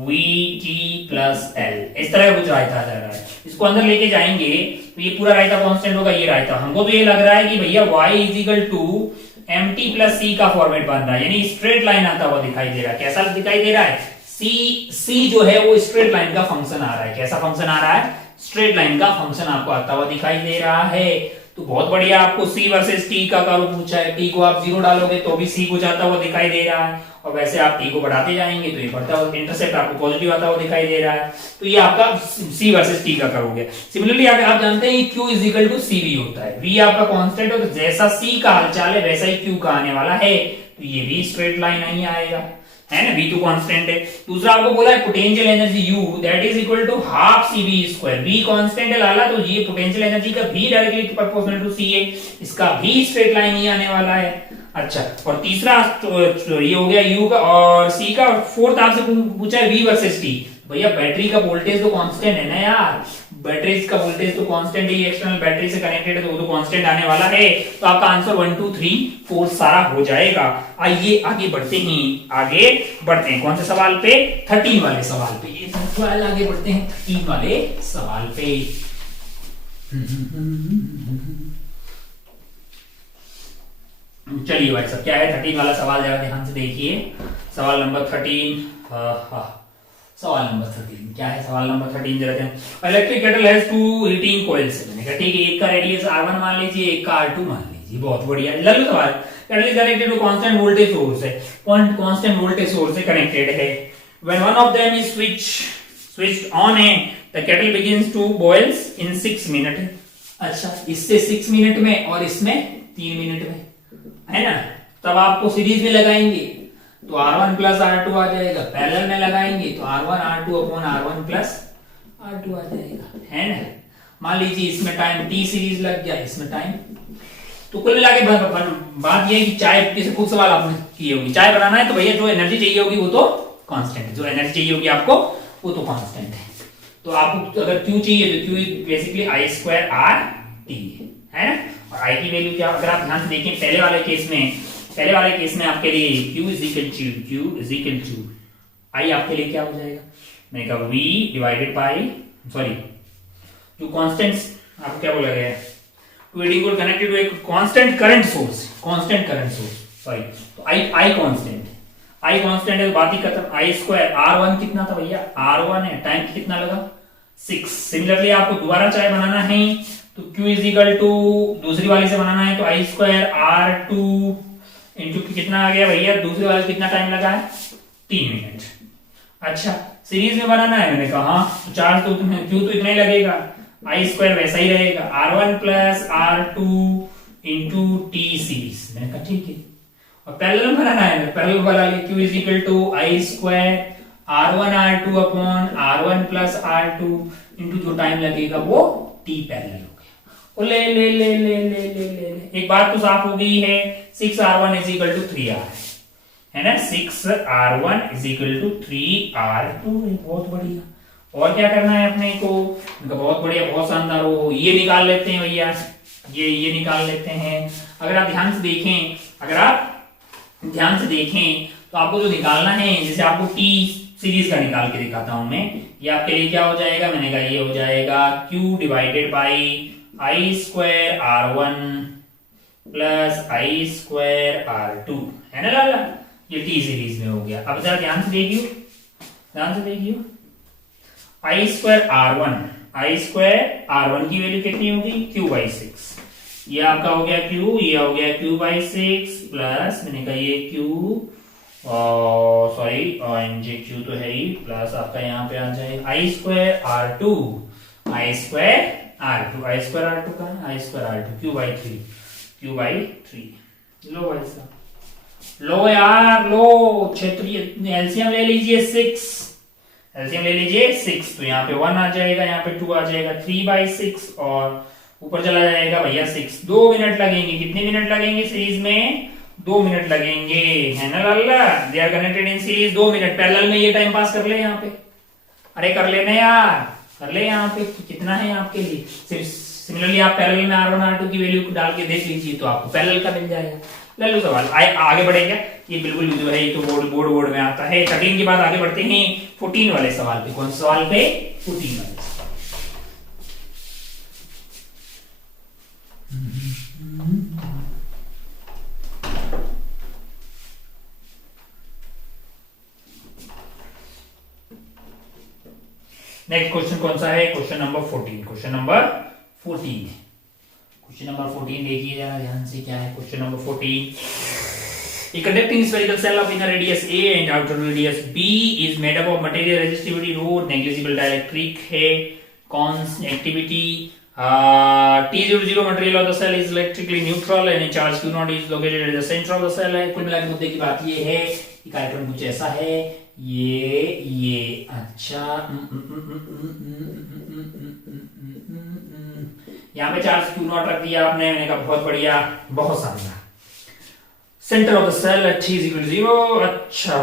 we T plus L. इस तरह का कुछ रायता आ जा रहा है। इसको अंदर लेके जाएंगे तो ये पूरा रायता कांस्टेंट होगा। ये रायता हमको तो ये लग रहा है कि भैया y is equal to M T plus C का फॉर्मेट बन रहा है, यानी स्ट्रेट लाइन आता हुआ दिखाई दे रहा है। कैसा दिखाई दे रहा है? सी जो है वो स्ट्रेट लाइन का फंक्शन आ रहा है। कैसा फंक्शन आ रहा है? स्ट्रेट लाइन का फंक्शन आपको आता हुआ दिखाई दे रहा है। तो बहुत बढ़िया, आपको सी वर्सेस टी का कर्व पूछा है। टी को आप 0 डालोगे तो भी सी को जाता हुआ दिखाई दे रहा है, और वैसे आप टी को बढ़ाते जाएंगे तो ये बढ़ता हुआ इंटरसेप्ट आपको पॉजिटिव आता हुआ दिखाई दे रहा है। तो ये आपका सी वर्सेस टी का कर्व हो गया। सिमिलरली आप जानते हैं Q is equal to C V होता है। V आपका कांस्टेंट है, तो जैसा C का हालचाल है वैसा ही Q का आने वाला है। तो ये भी स्ट्रेट लाइन नहीं आएगा, है ना। V2 कांस्टेंट है। दूसरा आपको बोला है potential energy U that is equal to half CV square. V constant है लाला, तो ये पोटेंशियल एनर्जी का भी डायरेक्टली प्रोपोर्शनल टू C है, इसका भी स्ट्रेट लाइन ही आने वाला है। अच्छा, और तीसरा तो ये हो गया U का और C का। फोर्थ आपसे पूछा है V वर्सेस T। भैया बैटरी का वोल्टेज तो कांस्टेंट है ना यार, बैटरी का वोल्टेज तो कांस्टेंट है, एक्सटर्नल बैटरी से कनेक्टेड है तो वो तो कांस्टेंट आने वाला है। तो आपका आंसर 1 2 3 4 सारा हो जाएगा। आइए आगे बढ़ते हैं कौन से सवाल पे? 13 वाले सवाल पे। ये सवाल आगे बढ़ते हैं 13 वाले सवाल पे। चलिए भाई साहब, क्या है 13 वाला सवाल, जरा ध्यान से देखिए। सवाल नंबर 13। सवाल नंबर 13 क्या है? सवाल नंबर 13 जरा ध्यान। Electric kettle has two heating coils. मैंने कहा ठीक है, एक का रेडियस R1 मान लीजिए, एक का R2 मान लीजिए। बहुत बढ़िया, लल्लू सवाल। Kettle is connected to constant voltage source है, कांस्टेंट वोल्टेज सोर्स से कनेक्टेड है। When one of them is switched on है, the kettle begins to boils in 6 minute. अच्छा, इससे 6 मिनट में और इसमें 3 मिनट में, है ना। तब आपको सीरीज में लगाएंगे तो R1 प्लस R2 आ जाएगा, पैरेलल में लगाएंगे तो R1 R2 upon R1 plus R2 आ जाएगा, है ना। मान लीजिए इसमें टाइम T सीरीज लग गया, इसमें टाइम। तो कुल मिला के बात ये है कि चाय किसी खुद सवाल आपने की होगी, चाय बनाना है तो भैया जो एनर्जी चाहिए होगी वो तो कांस्टेंट है, जो एनर्जी चाहिए होगी आपको वो तो कांस्टेंट है। तो आपको अगर Q चाहिए तो Q basically I square R T है ना। और I की वैल्यू क्या, अगर आप ध्यान से देखें पहले वाले केस में आपके लिए Q is equal to I आपके लिए क्या हो जाएगा? मैंने कहा V डिवाइडेड बाई, सॉरी जो कांस्टेंट्स आपको क्या बोला गया है, हीटिंग को कनेक्टेड टू एक कांस्टेंट करंट सोर्स, सॉरी। तो I कांस्टेंट है, बात ही खत्म। I स्क्वायर R1 कितना था भैया? R1 है, टाइम कितना लगा? 6। सिमिलरली आपको दोबारा चाय बनाना है तो Q इज इक्वल टू दूसरी वाली से बनाना है तो I स्क्वायर R2 इंटू कितना आ गया भैया? दूसरी वाले कितना टाइम लगा है? 3 मिनट। अच्छा, सीरीज में बनाना है, मैंने कहा हाँ, तो चार्ज तो तुम्हें Q तो इतना ही लगेगा, I स्क्वायर वैसा ही रहेगा, R1 plus R2 into T series. मैंने कहा ठीक है। और पैरेलल बनाना है, पैरेलल वाला Q is equal to I square R1 R2 upon R1 plus R2 into जो टाइम लगेगा वो T पैरेलल हो गया। ले ले ले ले ले ले ले एक बात तो साफ हो गई है, 6R1 is equal to 3R है ना, 6R1 is equal to 3R2। बहुत बढ़िया। और क्या करना है अपने को? बहुत बढ़िया, बहुत शानदार। हो ये निकाल लेते हैं भैया, ये निकाल लेते हैं। अगर आप ध्यान से देखें तो आपको जो निकालना है, जैसे आपको T सीरीज का निकाल के दिखाता हूं मैं, ये आपके लिए क्या हो जाएगा? मैंने कहा ये हो जाएगा Q divided by I square R1 plus I square R2 है ना लाला, ये T सीरीज में हो गया। अब जरा ध्यान से देखियो I स्क्वायर R1 की वैल्यू कितनी होगी? Q by 6। ये आपका हो गया Q, ये हो गया Q बाई 6 प्लस मैंने कहा ये Q, सॉरी Q तो है ही, प्लस आपका यहाँ पे आ जाएगा I स्क्वायर R2 का है, I square R2 Q by 3। लो भाई साहब, लो यार, लो क्षेत्रीय एलसीएम ले लीजिए 6, तो यहाँ पे 1 आ जाएगा, यहाँ पे 2 आ जाएगा, 3 बाई 6 और ऊपर चला जाएगा भैया 6। 2 मिनट लगेंगे। कितने मिनट लगेंगे सीरीज में? 2 मिनट लगेंगे, है ना लाला। They are connected in series, 2 minute. Parallel में ये टाइम पास कर ले यहाँ पे, अरे कर लेना यार, कर ले। यहाँ पे कितना है आपके लिए। सिर्फ सिमिलरली आप पैरेलल में R1 R2 की वैल्यू डाल के देख लीजिए तो आपको पैरेलल का मिल जाएगा। ले लो सवाल, आगे बढ़ेगा। ये बिल्कुल जो है ये तो बोर्ड में आता है। 13 के बाद आगे बढ़ते हैं 14 वाले सवाल पे। कौन सा सवाल पे? 14 वाले। नेक्स्ट क्वेश्चन कौन सा है? Question number 14। क्वेश्चन नंबर 14 देखिए जरा ध्यान से, क्या है question number 14। A conducting spherical cell of inner radius A and outer radius B is made up of material resistivity rho, negligible dielectric है, conductivity T00 material of the cell is electrically neutral and a charge Q0 is located at the center of the cell है। कुल मिलाकर मुद्दे की बात ये है कि कार्यक्रम कुछ ऐसा है। ये अच्छा यहाँ पे चार्ज Q0 रख दिया आपने, मैंने कहा बहुत बढ़िया, बहुत शानदार। Centre of the cell T0। अच्छा,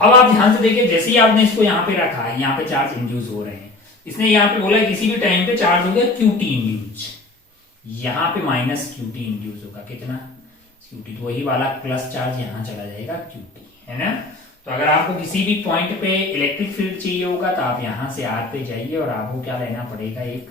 अब आप ध्यान से देखिए, जैसे ही आपने इसको यहाँ पे रखा है, यहाँ पे चार्ज इंड्यूस हो रहे हैं। इसने यहाँ पे बोला किसी भी टाइम पे चार्ज हो गया QT इंड्यूस, यहाँ पे माइनस QT इंड्यूस होगा। कितना? QT, तो वही वाला प्लस चार्ज यहाँ चला जाएगा QT, है ना। तो अगर आपको किसी भी पॉइंट पे इलेक्ट्रिक फील्ड चाहिए होगा तो आप यहाँ से R पे जाइए और आपको क्या लेना पड़ेगा? एक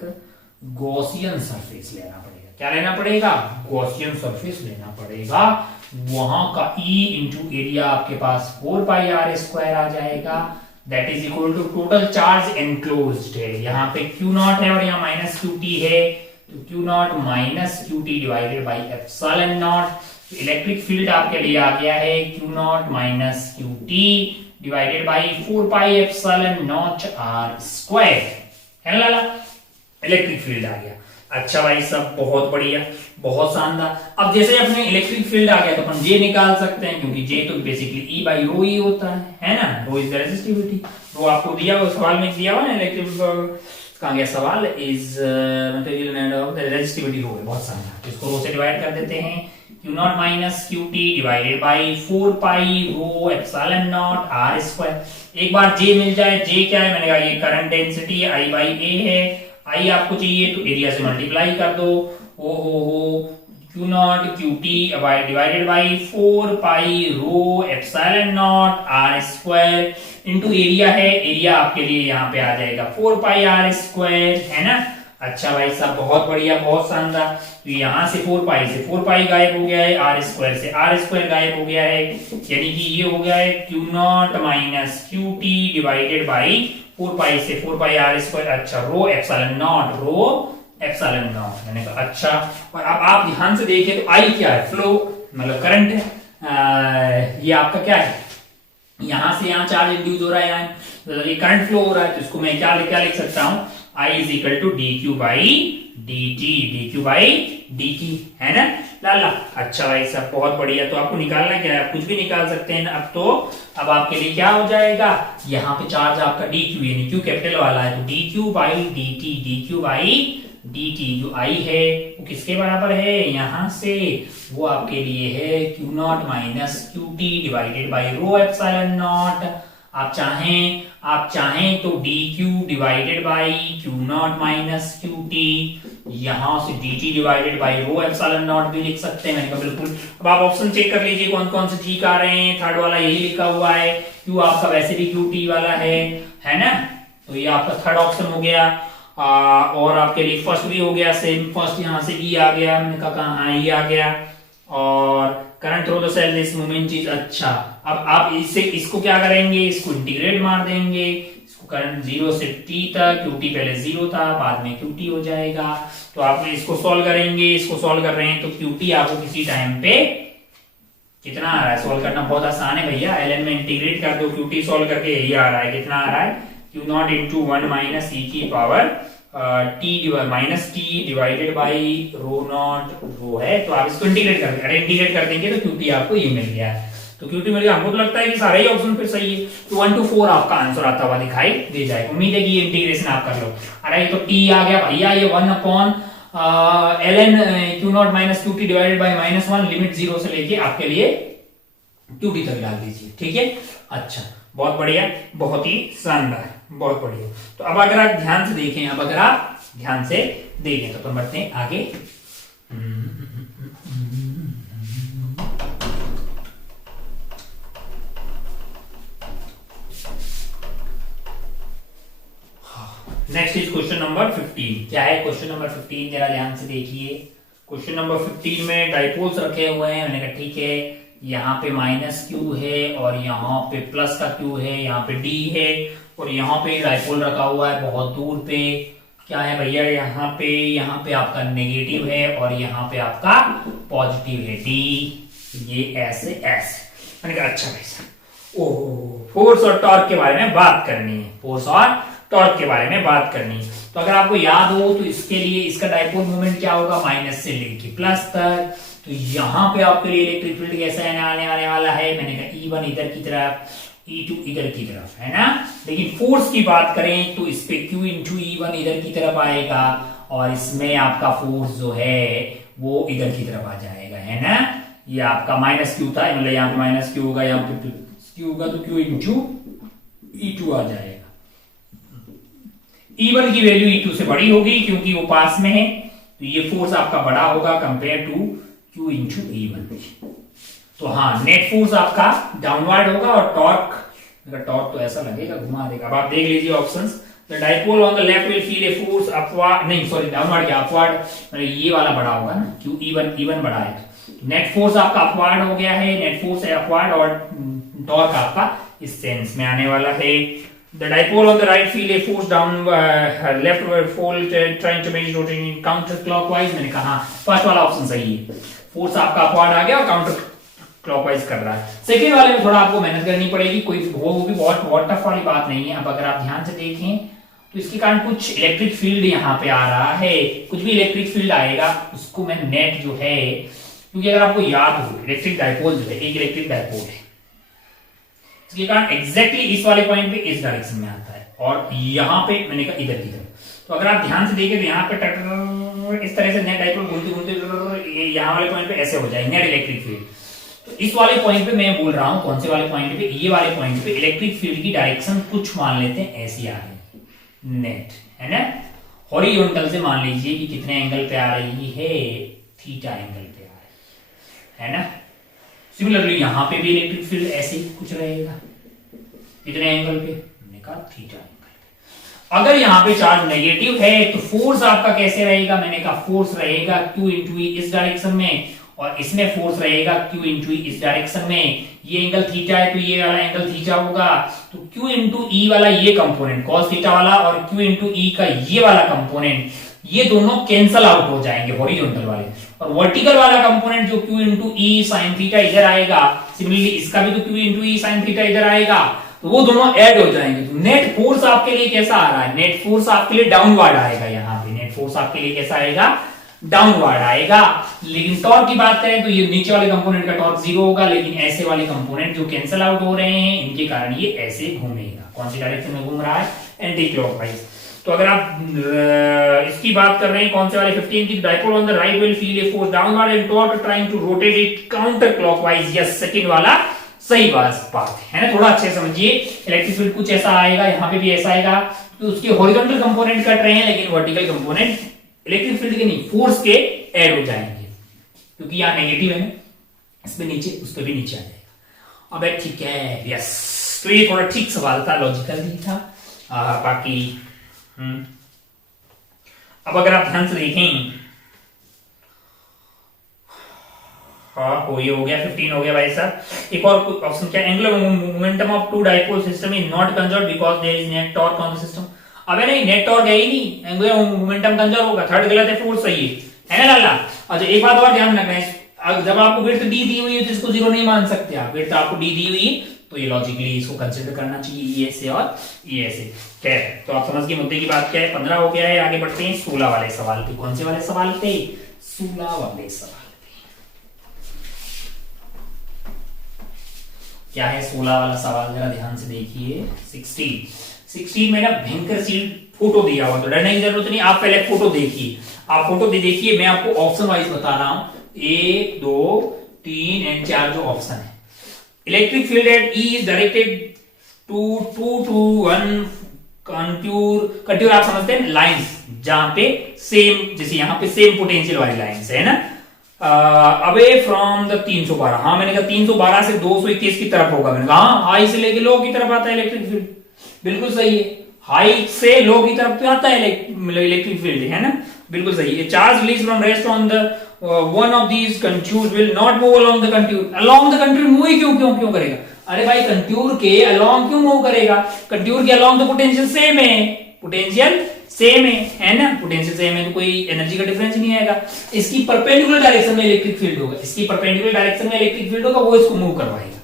गॉसियन सरफेस लेना पड़ेगा। क्या लेना पड़ेगा? गॉसियन सरफेस लेना पड़ेगा। वहां का E इंटू एरिया आपके पास 4πr² आ जाएगा। That is equal to total charge enclosed है। यहाँ पे Q0 है और यहाँ माइनस QT है, तो Q0 minus QT divided by epsilon not. Electric field आपके लिए आ गया है Q0 minus QT divided by 4πε0r², है ना लाला। इलेक्ट्रिक फील्ड आ गया। अच्छा भाई सब, बहुत बढ़िया, बहुत शानदार। अब जैसे अपने इलेक्ट्रिक फील्ड आ गया तो अपन J निकाल सकते हैं, क्योंकि J तो बेसिकली E बाई रो ही होता है ना। रो इज द रेजिस्टिविटी। रो आपको दिया हुआ सवाल में दिया हुआ ना, इलेक्ट्रिक कहाँ गया सवाल? Is material and of the resistivity rho है। बहुत शानदार। इसको रो से डिवाइड कर देते हैं। Q0 minus QT divided by 4π ρε0r²। एक बार J मिल जाए। J क्या है? मैंने कहा ये current density I by A है। I आपको चाहिए तो एरिया से मल्टीप्लाई कर दो। ओ हो Q0 QT divided by 4π ρε0r² into area है। एरिया आपके लिए यहाँ पे आ जाएगा 4πr², है ना। अच्छा भाई साहब, बहुत बढ़िया, बहुत शानदार। तो यहाँ से 4π से 4π गायब हो गया है, R² से R² गायब हो गया है, यानी कि ये हो गया है Q0 minus QT divided by 4π से 4πr²। अच्छा, रो एप्सिलॉन नॉट मैंने कहा। अच्छा, और अब आप ध्यान से देखिए तो I क्या है? फ्लो, मतलब करंट है। ये आपका क्या है? यहां से यहाँ चार्ज इंड्यूस हो रहा है, ये करंट फ्लो हो रहा है। तो इसको मैं क्या लिख सकता हूं? I is equal to dq by dt, है ना लाला। अच्छा भाई साहब, बहुत बढ़िया। तो आपको निकालना क्या है? आप कुछ भी निकाल सकते हैं। अब आपके लिए क्या हो जाएगा? यहाँ पे चार्ज आपका dq, यानी q कैपिटल वाला है, तो dq बाई dt जो I है वो किसके बराबर है? यहाँ से वो आपके लिए है Q0 minus QT divided by row epsilon not. आप चाहें तो dq divided by Q0 minus QT, यहां से dt divided by row epsilon not भी लिख सकते हैं। मैंने कहा बिल्कुल। अब आप ऑप्शन चेक कर लीजिए कौन कौन से ठीक आ रहे हैं। थर्ड वाला यही लिखा हुआ है, Q आपका वैसे भी QT वाला है ना। तो ये आपका थर्ड ऑप्शन हो गया। और आपके लिए फर्स्ट भी हो गया सेम। फर्स्ट यहाँ से E आ गया, मैंने कहा कहाँ E आ गया। और current through the cell this moment is. अच्छा, अब आप इसको क्या करेंगे? इसको इंटीग्रेट मार देंगे। इसको करंट 0 से t तक, QT पहले 0 था, बाद में QT हो जाएगा। तो आप इसको सॉल्व करेंगे। इसको सॉल्व कर रहे हैं तो QT आपको किसी टाइम पे कितना आ रहा है? सॉल्व करना बहुत आसान है भैया। ln में इंटीग्रेट कर दो, QT सॉल्व करके यही आ रहा है। कितना आ रहा है? Q0 इंटू 1 माइनस e की power minus t divided by rho naught, rho है। तो आप इसको इंटीग्रेट कर देंगे। अरे इंटीग्रेट कर देंगे तो QT आपको ये मिल गया है। तो QT मिल गया। हमको तो लगता है कि सारे ही ऑप्शन फिर सही है। तो 1 to 4 आपका आंसर आता हुआ दिखाई दे जाएगा। उम्मीद है कि ये इंटीग्रेशन आप कर लो। अरे तो t आ गया भैया, ये 1 upon ln Q0 minus QT divided by -1 limit 0 से लेके आपके लिए QT तक डाल दीजिए, ठीक है। अच्छा, बहुत बढ़िया, बहुत ही शानदार, बहुत बढ़िया। तो अब अगर आप ध्यान से देखें, अब अगर आप ध्यान से देखें तो बढ़ते हैं आगे। Next is question number 15। क्या है क्वेश्चन नंबर 15, जरा ध्यान से देखिए। क्वेश्चन नंबर 15 में डाइपोल्स रखे हुए हैं। मैंने कहा ठीक है, यहाँ पे माइनस क्यू है और यहाँ पे प्लस का क्यू है, यहाँ पे डी है और यहाँ पे डाइपोल रखा हुआ है बहुत दूर पे। क्या है भैया, यहाँ पे आपका नेगेटिव है और यहाँ पे आपका पॉजिटिव है डी, ये ऐसे ऐसे। मैंने कहा अच्छा भाई, ओह फोर्स और टॉर्क के बारे में बात करनी है, फोर्स और टॉर्क के बारे में बात करनी है। तो अगर आपको याद हो तो इसके लिए इसका डाइपोल मोमेंट क्या होगा, माइनस से लेके प्लस तक। तो यहाँ पे आपके लिए इलेक्ट्रिक फील्ड कैसा है आने वाला है, मैंने कहा E1 इधर की तरफ, E2 इधर की तरफ, है ना। लेकिन फोर्स की बात करें तो इस पे Q इंटू E1 इधर की तरफ आएगा और इसमें आपका फोर्स जो है वो इधर की तरफ आ जाएगा, है ना। ये आपका माइनस क्यू था, मतलब यहाँ पे माइनस क्यू होगा, यहाँ पे क्यू होगा, तो Q इंटू E2 आ जाएगा। E1 की वैल्यू E2 से बड़ी होगी क्योंकि वो पास में है, तो ये फोर्स आपका बड़ा होगा compare to Q into E1। तो हाँ, नेट फोर्स आपका डाउनवर्ड होगा और टॉर्क तो ऐसा लगेगा घुमा देगा। अब आप देख लीजिए options. The dipole on the left will feel a force upward, नहीं सॉरी डाउनवर्ड क्या अपवर्ड, मतलब ये वाला बड़ा होगा ना, Q E1 बड़ा है। नेट फोर्स आपका अपवर्ड हो गया है, नेट फोर्स है अपवर्ड और टॉर्क आपका इस सेंस में आने वाला है। The dipole on the right feel a force down left fold trying to make it rotating counterclockwise। मैंने कहा फर्स्ट वाला ऑप्शन सही है, फोर्स आपका अपवर्ड आ गया और काउंटर क्लॉकवाइज कर रहा है। सेकेंड वाले में थोड़ा आपको मेहनत करनी पड़ेगी, कोई वो भी बहुत टफ वाली बात नहीं है। अब अगर आप ध्यान से देखें तो इसके कारण कुछ इलेक्ट्रिक फील्ड यहाँ पे आ रहा है, कुछ भी इलेक्ट्रिक फील्ड आएगा उसको मैं नेट जो है, क्योंकि अगर आपको याद हो इलेक्ट्रिक डाइपोल जो है एक इलेक्ट्रिक डाइपोल है, इसके कारण एग्जैक्टली इस वाले पॉइंट पे इस डायरेक्शन में आता है और यहाँ पे मैंने कहा इधर की तरफ। तो अगर आप ध्यान से देखें तो यहाँ पे इस तरह से नेट डाइपोल घूमते घूमते यहाँ वाले पॉइंट पे ऐसे हो जाएगा नेट इलेक्ट्रिक फील्ड। तो इस वाले पॉइंट पे मैं बोल रहा हूँ, कौन से वाले पॉइंट पे, ये वाले पॉइंट पे इलेक्ट्रिक फील्ड की डायरेक्शन कुछ मान लेते हैं ऐसी आ रही नेट, है ना। हॉरिजॉन्टल से मान लीजिए कि कितने एंगल पे आ रही है, थीटा एंगल पे आ रही है ना। सिमिलरली यहाँ पे भी इलेक्ट्रिक फील्ड ऐसे ही कुछ रहेगा, कितने एंगल पे, हमने कहा थीटा एंगल पे। अगर यहाँ पे चार्ज नेगेटिव है तो फोर्स आपका कैसे रहेगा, मैंने कहा फोर्स रहेगा Q इंटू E इस डायरेक्शन में और इसमें फोर्स रहेगा Q इंटू E इस डायरेक्शन में। ये एंगल थीटा है तो ये वाला एंगल थीटा होगा, तो Q इंटू E वाला ये कंपोनेंट कॉस थीटा वाला और Q इंटू E का ये वाला कंपोनेंट, ये दोनों कैंसल आउट हो जाएंगे हॉरिजॉन्टल वाले, और वर्टिकल वाला कंपोनेंट जो Q into E sine theta इधर आएगा, सिमिलरली इसका भी तो Q into E sine theta इधर आएगा, तो वो दोनों ऐड हो जाएंगे। तो नेट फोर्स आपके लिए कैसा आ रहा है, नेट फोर्स आपके लिए डाउनवर्ड आएगा, यहाँ पे नेट फोर्स आपके लिए कैसा आएगा, डाउनवर्ड आएगा। लेकिन टॉर्क की बात करें तो ये नीचे वाले कंपोनेंट का टॉर्क 0 होगा, लेकिन ऐसे वाले कंपोनेंट जो कैंसल आउट हो रहे हैं इनके कारण ये ऐसे घूमेगा। कौन सी डायरेक्शन में घूम रहा है, एंटी क्लॉकवाइज। तो अगर आप इसकी बात कर रहे हैं कौन से वाले 15 की, dipole on the right will feel a force downward and torque trying to rotate it counter clockwise. Yes, second वाला सही बात है ना। थोड़ा अच्छे समझिए, इलेक्ट्रिक फील्ड कुछ ऐसा आएगा, यहाँ पे भी ऐसा आएगा, तो उसके हॉरिजॉन्टल कंपोनेंट कट रहे हैं लेकिन वर्टिकल कंपोनेंट इलेक्ट्रिक फील्ड के नहीं फोर्स के ऐड हो जाएंगे, क्योंकि यहाँ नेगेटिव है ना, इस पे नीचे उस पे भी नीचे आ जाएगा। अब ठीक है, यस। तो ये थोड़ा ठीक सवाल था, लॉजिकल भी था। बाकी अब अगर आप ध्यान से देखें, हाँ हो ये हो गया, 15 हो गया भाई साहब। एक और ऑप्शन क्या, angular momentum of two dipole system is not conserve because there is net torque on the system. अबे नहीं, नेट टॉर्क है ही नहीं, एंगुलर मोमेंटम कंजर्व होगा। थर्ड गलत है, फोर्थ सही है ना लाला। अच्छा एक बात और ध्यान रखना है, जब आपको विड्थ डी दी हुई है तो इसको 0 नहीं मान सकते आप। विड्थ आपको डी दी हुई है तो ये लॉजिकली इसको कंसिडर करना चाहिए, ये से और ये से। खैर, तो आप समझ गए मुद्दे की बात क्या है। 15 हो गया है, आगे बढ़ते हैं 16 वाले सवाल पे। कौन से वाले सवाल पे, 16 वाले सवाल पे। क्या है 16 वाला सवाल, जरा ध्यान से देखिए। 16 में ना भयंकर सीट फोटो दिया हुआ, तो डरने की जरूरत नहीं, आप पहले फोटो देखिए। आप फोटो देखिए, मैं आपको ऑप्शन वाइज बता रहा हूं, 1 2 3 एंड 4 जो ऑप्शन है। Electric field at E is directed 1 contour आप समझते हैं लाइंस, जहां पे सेम, जैसे यहां पे सेम पोटेंशियल वाली लाइंस है ना, अवे फ्रॉम द 312। हाँ मैंने कहा 312 से 221 की तरफ होगा, मैंने कहा हाँ हाई से लेके लो की तरफ आता है इलेक्ट्रिक फील्ड, बिल्कुल सही है, हाई से लो की तरफ आता है इलेक्ट्रिक फील्ड, है ना, बिल्कुल सही है। Charge release from rest on the one of these contours will not move along the contour. Along the contour move ही क्यों करेगा? अरे भाई कंट्यूर के अलोंग क्यों मूव करेगा? कंट्यूर के अलोंग तो पोटेंशियल सेम है, पोटेंशियल सेम है ना, पोटेंशियल सेम है तो कोई एनर्जी का डिफरेंस नहीं आएगा। इसकी परपेंडिकुलर डायरेक्शन में इलेक्ट्रिक फील्ड होगा, इसकी परपेंडिकुलर डायरेक्शन में इलेक्ट्रिक फील्ड होगा, वो इसको मूव करवाएगा,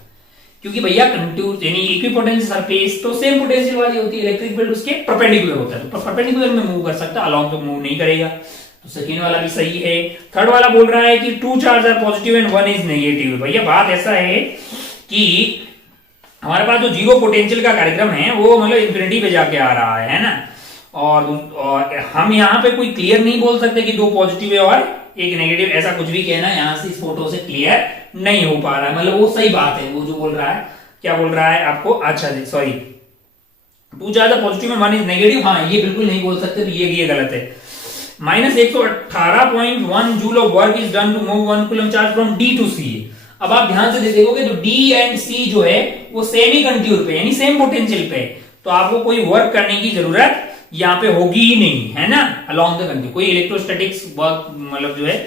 क्योंकि भैया कंट्यूर यानी इक्विपोटेंशियल सरफेस तो सेम पोटेंशियल वाली होती है, इलेक्ट्रिक फील्ड उसके परपेंडिकुलर होता है, तो परपेंडिकुलर में मूव कर सकता है, अलोंग तो मूव नहीं करेगा। तो सेकेंड वाला भी सही है। थर्ड वाला बोल रहा है कि 2 charge are positive and 1 is negative. भैया बात ऐसा है कि हमारे पास जो जीरो पोटेंशियल का कार्यक्रम है वो मतलब इंफिनिटी पे जाके आ रहा है ना, और हम यहाँ पे कोई क्लियर नहीं बोल सकते कि 2 पॉजिटिव है और 1 नेगेटिव, ऐसा कुछ भी कहना यहाँ से इस फोटो से क्लियर नहीं हो पा रहा है, मतलब वो सही बात है, वो जो बोल रहा है, क्या बोल रहा है आपको, अच्छा जी सॉरी 2 चार्ज पॉजिटिव में 1 इज नेगेटिव, हाँ ये बिल्कुल नहीं बोल सकते, तो ये गलत है। -118.1 joule of work is done to move 1 coulomb charge from D to C. अब आप ध्यान से देखोगे तो डी एंड सी जो है वो सेम ही कंट्यूर पे यानी सेम पोटेंशियल पे, तो आपको कोई वर्क करने की जरूरत यहाँ पे होगी ही नहीं, है ना, अलोंग द कंट्यूर कोई इलेक्ट्रोस्टैटिक्स वर्क मतलब जो है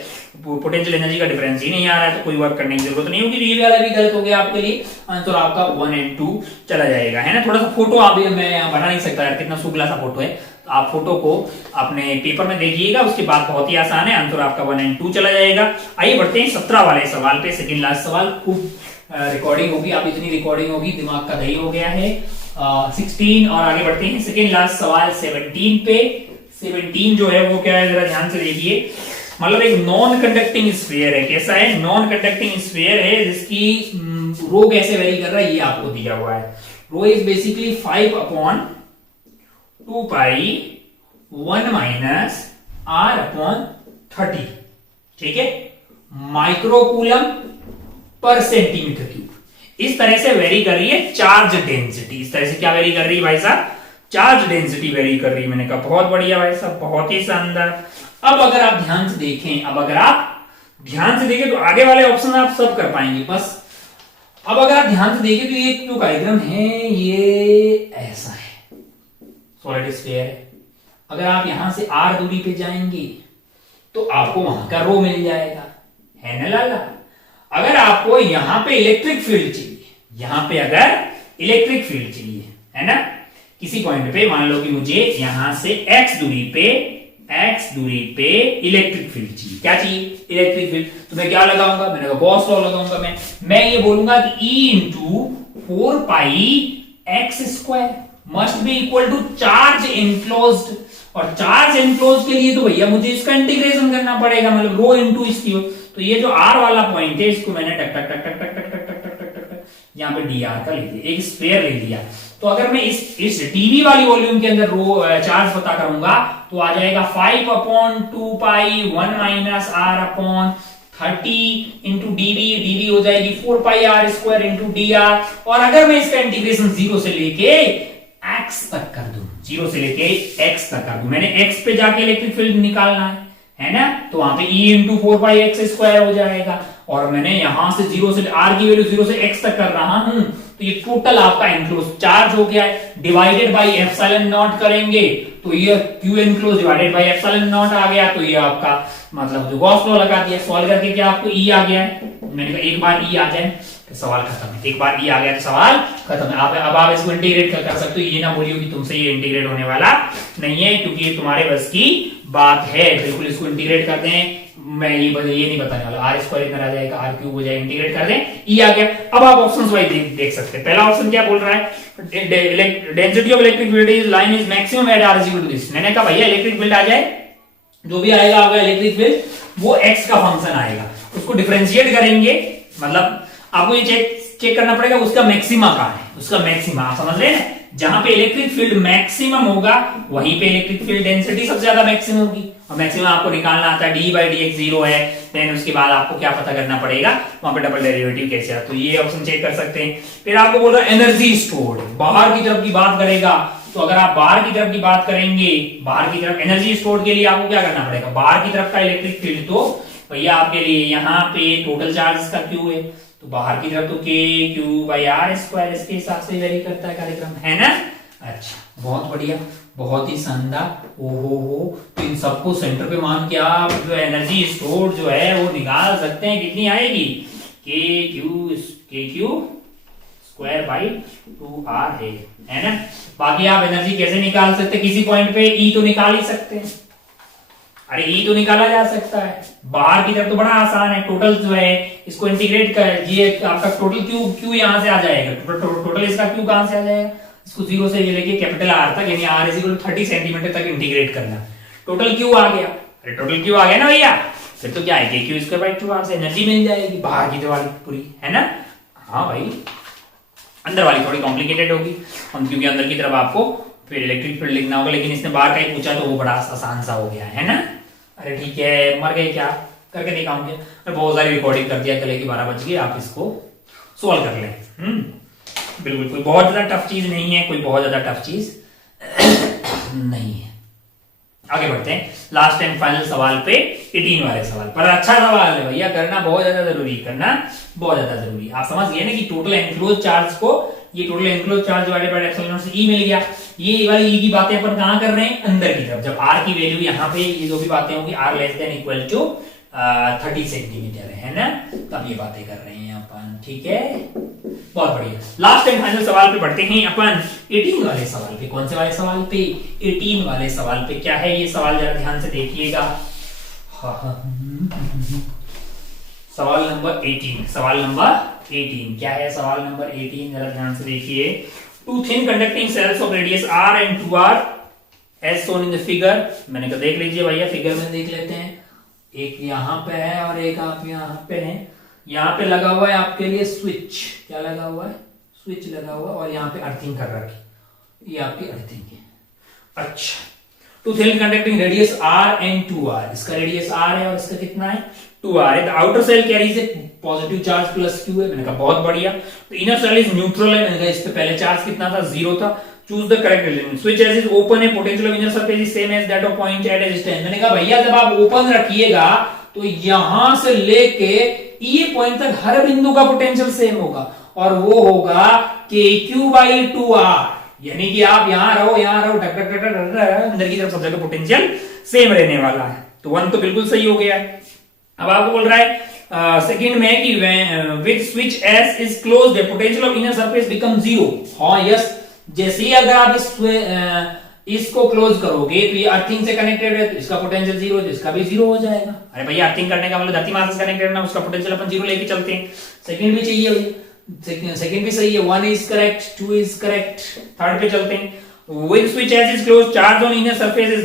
पोटेंशियल एनर्जी का डिफरेंस ही नहीं आ रहा है, तो कोई वर्क करने की जरूरत नहीं होगी। तो ये वाला भी गलत हो गया आपके लिए, आंसर आपका 1 और 2 चला जाएगा, है ना। थोड़ा सा फोटो आप मैं यहाँ बना नहीं सकता यार, कितना शुक्ला सा फोटो है, तो आप फोटो को अपने पेपर में देखिएगा, उसके बाद बहुत ही आसान है, आंसर आपका 1 और 2 चला जाएगा। आइए बढ़ते हैं 17 वाले सवाल पे, सेकंड लास्ट सवाल, खूब रिकॉर्डिंग होगी, आप इतनी रिकॉर्डिंग होगी दिमाग का दही हो गया है। 16 और आगे बढ़ते हैं सेकंड लास्ट सवाल 17 पे। 17 जो है वो क्या है, जरा ध्यान से देखिए, मतलब एक नॉन कंडक्टिंग स्फीयर है, कैसा है, नॉन कंडक्टिंग स्फीयर है, जिसकी रो कैसे वेरी कर रहा है ये आपको दिया हुआ है। Rho is basically 5/2 pi 1 minus r/30, ठीक है, माइक्रोकूलम पर सेंटीमीटर क्यूब। इस तरह से वेरी कर रही है चार्ज डेंसिटी, इस तरह से क्या वेरी कर रही है भाई साहब, चार्ज डेंसिटी वेरी कर रही है। मैंने कहा बहुत बढ़िया भाई साहब, बहुत ही शानदार। अब अगर आप ध्यान से देखें, तो आगे वाले ऑप्शन आप सब कर पाएंगे, बस अब अगर आप ध्यान से देखें तो ये जो डायग्राम है ये ऐसा है, सॉलिड स्फीयर है। अगर आप यहां से r दूरी पे जाएंगे तो आपको वहां का रो मिल जाएगा, है ना लाला। अगर आपको यहां पे इलेक्ट्रिक फील्ड चाहिए, यहां पे अगर इलेक्ट्रिक फील्ड चाहिए, है ना, किसी पॉइंट पे मान लो कि मुझे यहां से x दूरी पे इलेक्ट्रिक फील्ड चाहिए, क्या चाहिए, इलेक्ट्रिक फील्ड, तो मैं क्या लगाऊंगा, मैंने कहा गॉस लॉ लगाऊंगा। मैं ये बोलूंगा कि E into 4 pi x square must be equal to charge enclosed, और चार्ज एनक्लोज के लिए तो भैया मुझे इसका इंटीग्रेशन करना पड़ेगा, मतलब रो इंटू इसकी, तो ये जो r वाला पॉइंट है इसको मैंने टक टक टक टक टक टक टक टक टक टक यहाँ पे dr का ले लिया, एक स्क्वायर ले लिया। तो अगर मैं इस टीवी वाली वॉल्यूम के अंदर रो चार्ज पता करूंगा तो आ जाएगा 5/2 pi 1 minus r/30 into dv हो जाएगी 4 पाई r स्क्वायर इंटू dr। और अगर मैं इसका इंटीग्रेशन 0 से लेके x तक कर दूं, 0 से लेके x तक कर दूं, मैंने x पे जाके इलेक्ट्रिक फील्ड निकालना है ना, तो वहां पे E into 4 pi x square हो जाएगा, और मैंने यहां से 0 से r की वैल्यू 0 से x तक कर रहा हूं, तो ये टोटल आपका एनक्लोज चार्ज हो गया है, डिवाइडेड बाई एप्सिलॉन नॉट करेंगे तो ये q enclose divided by epsilon naught आ गया, तो ये आपका मतलब जो गॉस लॉ लगा दिया, सॉल्व करके क्या आपको E आ गया है। मैंने कहा एक बार E आ जाए तो सवाल खत्म है, एक बार E आ गया तो सवाल खत्म है। अब आप इसको इंटीग्रेट कर सकते हो, ये ना बोलियो कि तुमसे ये इंटीग्रेट होने वाला नहीं है, क्योंकि ये तुम्हारे बस की बात है, बिल्कुल इसको इंटीग्रेट करते हैं, मैं ये नहीं बताने वाला, r स्क्वायर इधर आ जाएगा, r क्यूब हो जाएगा, इंटीग्रेट कर दें, E आ गया। अब आप ऑप्शंस वाइज देख सकते हैं, पहला ऑप्शन क्या बोल रहा है, density of electric field is line is maximum at r equal to this. मैंने कहा भैया इलेक्ट्रिक फील्ड आ जाए, जो भी आएगा आपका इलेक्ट्रिक फील्ड वो x का फंक्शन आएगा, उसको डिफरेंशिएट करेंगे, मतलब आपको ये चेक चेक करना पड़ेगा उसका मैक्सिमा कहाँ है, उसका मैक्सिमा आप समझ रहे हैं, जहां पे इलेक्ट्रिक फील्ड मैक्सिमम होगा वहीं पे इलेक्ट्रिक फील्ड डेंसिटी सबसे ज्यादा मैक्सिमम होगी, और मैक्सिमम आपको निकालना आता है d/dx 0 है, देन उसके बाद आपको क्या पता करना पड़ेगा वहां पे डबल डेरिवेटिव कैसे है, तो ये ऑप्शन चेक कर सकते हैं। फिर आपको बोल रहा है एनर्जी स्टोर्ड, बाहर की तरफ की बात करेगा, तो अगर आप बाहर की तरफ की बात करेंगे, बाहर की तरफ एनर्जी स्टोर्ड के लिए आपको क्या करना पड़ेगा, बाहर की तरफ का इलेक्ट्रिक फील्ड तो भैया आपके लिए यहाँ पे टोटल चार्ज का क्यू है, तो बाहर की तरफ तो k/r², इसके हिसाब से वेरी करता है कार्यक्रम, है ना। अच्छा बहुत बढ़िया, बहुत ही शानदार। ओहो, तो इन सबको सेंटर पे मान के आप जो एनर्जी स्टोर जो है वो निकाल सकते हैं, कितनी आएगी, kq²/2r है ना। बाकी आप एनर्जी कैसे निकाल सकते हैं, किसी पॉइंट पे E तो निकाल ही सकते हैं, अरे E तो निकाला जा सकता है, बाहर की तरफ तो बड़ा आसान है, टोटल जो है इसको इंटीग्रेट कर, ये आपका टोटल क्यू यहां से आ जाएगा, टोटल इसका क्यू कहां से आ जाएगा, इसको 0 से लेके कैपिटल R तक यानी R = 30 सेंटीमीटर तक इंटीग्रेट करना, टोटल क्यू आ गया, अरे टोटल क्यू आ गया ना भैया, फिर तो क्या है kq²/2r से एनर्जी मिल जाएगी बाहर की वाली पूरी, है ना। हाँ भाई, अंदर वाली थोड़ी कॉम्प्लिकेटेड होगी, हम क्योंकि अंदर की तरफ आपको फिर इलेक्ट्रिक फील्ड लिखना होगा, लेकिन इसने बाहर का ही पूछा तो वो बड़ा आसान सा हो गया, है ना। अरे ठीक है, मर गए क्या, करके दिखाऊंगे, बहुत सारी रिकॉर्डिंग कर दिया, कल की 12 बज गए, आप इसको सोल्व कर लें। बिल्कुल कोई बहुत ज्यादा टफ चीज नहीं है, कोई बहुत ज्यादा टफ चीज नहीं है। आगे बढ़ते हैं लास्ट एंड फाइनल सवाल पे, 18 वाले सवाल पर। अच्छा सवाल है भैया, करना बहुत ज्यादा जरूरी, करना बहुत ज्यादा जरूरी। आप समझ गए ना कि टोटल एनक्लोज चार्ज को, ये total enclose charge divided by epsilon not से E मिल गया, ये वाली E की बातें अपन कहां कर रहे हैं, अंदर की तरफ, जब R की वैल्यू यहाँ पे ये जो भी बातें होंगी R <= 30 सेंटीमीटर है ना, तब ये बातें कर रहे हैं अपन, ठीक है, बहुत बढ़िया। लास्ट एंड फाइनल सवाल पे बढ़ते हैं अपन, 18 वाले सवाल पे। कौन से वाले सवाल पे, 18 वाले सवाल पे। क्या है ये सवाल, जरा ध्यान से देखिएगा। सवाल नंबर 18, सवाल नंबर 18 क्या है, सवाल नंबर 18 जरा ध्यान से देखिए। Two thin conducting shells of radius r and 2r as shown in the figure, मैंने कहा देख लीजिए भैया, फिगर में देख लेते हैं, एक यहाँ पे है और एक आप यहाँ पे है, यहाँ पे लगा हुआ है आपके लिए स्विच, क्या लगा हुआ है, स्विच लगा हुआ है, और यहाँ पे अर्थिंग कर रखी, ये आपकी अर्थिंग है। अच्छा, two thin conducting radius r and 2r, इसका रेडियस r है और इसका कितना है 2r है। The outer shell carries a positive charge plus q है, मैंने कहा बहुत बढ़िया। तो इनर सेल इज न्यूट्रल है, मैंने कहा इस पे पहले चार्ज कितना था, 0 था। Choose the correct element, switch S is open है, potential of inner surface is same as that of point at a distance. मैंने कहा भैया जब आप ओपन रखिएगा तो यहां से लेके ये पॉइंट तक हर बिंदु का पोटेंशियल सेम होगा, और वो होगा kq/2r, यानी कि आप यहां रहो टक टक टक टक, अंदर की तरफ सब जगह पोटेंशियल सेम रहने वाला है। तो 1 तो बिल्कुल सही हो गया है। अब आपको बोल रहा है सेकंड में कि with switch S is closed potential of inner surface become 0। हाँ यस, जैसे ही अगर आप इसको क्लोज करोगे तो ये अर्थिंग से कनेक्टेड है, तो इसका पोटेंशियल 0 है, इसका भी 0 हो जाएगा। अरे भैया अर्थिंग करने का मतलब धरती माता से कनेक्टेड ना, उसका पोटेंशियल अपन 0 लेके चलते हैं। सेकंड भी चाहिए भैया, सेकंड भी सही है, 1 is correct, 2 is correct. Third पे चलते हैं, with switch S is closed charge on inner surface is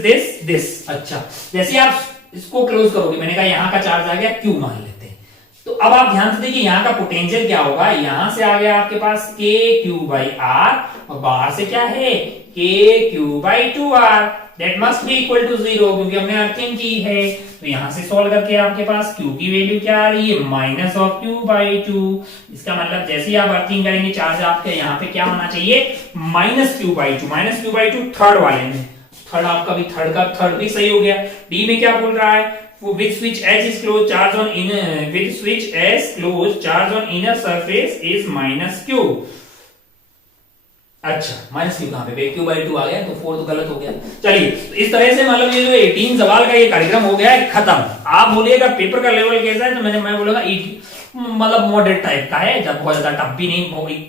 this. अच्छा, जैसे आप इसको क्लोज करोगे, मैंने कहा यहाँ का चार्ज आ गया Q मान लेते हैं, तो अब आप ध्यान से देखिए यहाँ का पोटेंशियल क्या होगा, यहां से आ गया आपके पास kq/r, और बाहर से क्या है kq/2r, that must be equal to 0, क्योंकि हमने अर्थिंग की है। तो यहां से सॉल्व करके आपके पास q की वैल्यू क्या आ रही है, -q/2। इसका मतलब जैसे ही आप अर्थिंग करेंगे चार्ज आपके यहाँ पे क्या होना चाहिए, -q/2 थर्ड वाले में, थर्ड आपका भी थर्ड भी सही हो गया। डी में क्या बोल रहा है, with switch S is closed charge on inner, with switch S closed charge on inner surface is -q। अच्छा, -q कहां पे, kq/2 आ गया, तो 4 तो गलत हो गया। चलिए, तो इस तरह से मतलब ये जो 18 सवाल का ये कार्यक्रम हो गया है खत्म। आप बोलिएगा पेपर का लेवल कैसा है, तो मैं बोलूंगा मतलब मॉडरेट टाइप का है, जब बहुत ज्यादा टफ भी नहीं,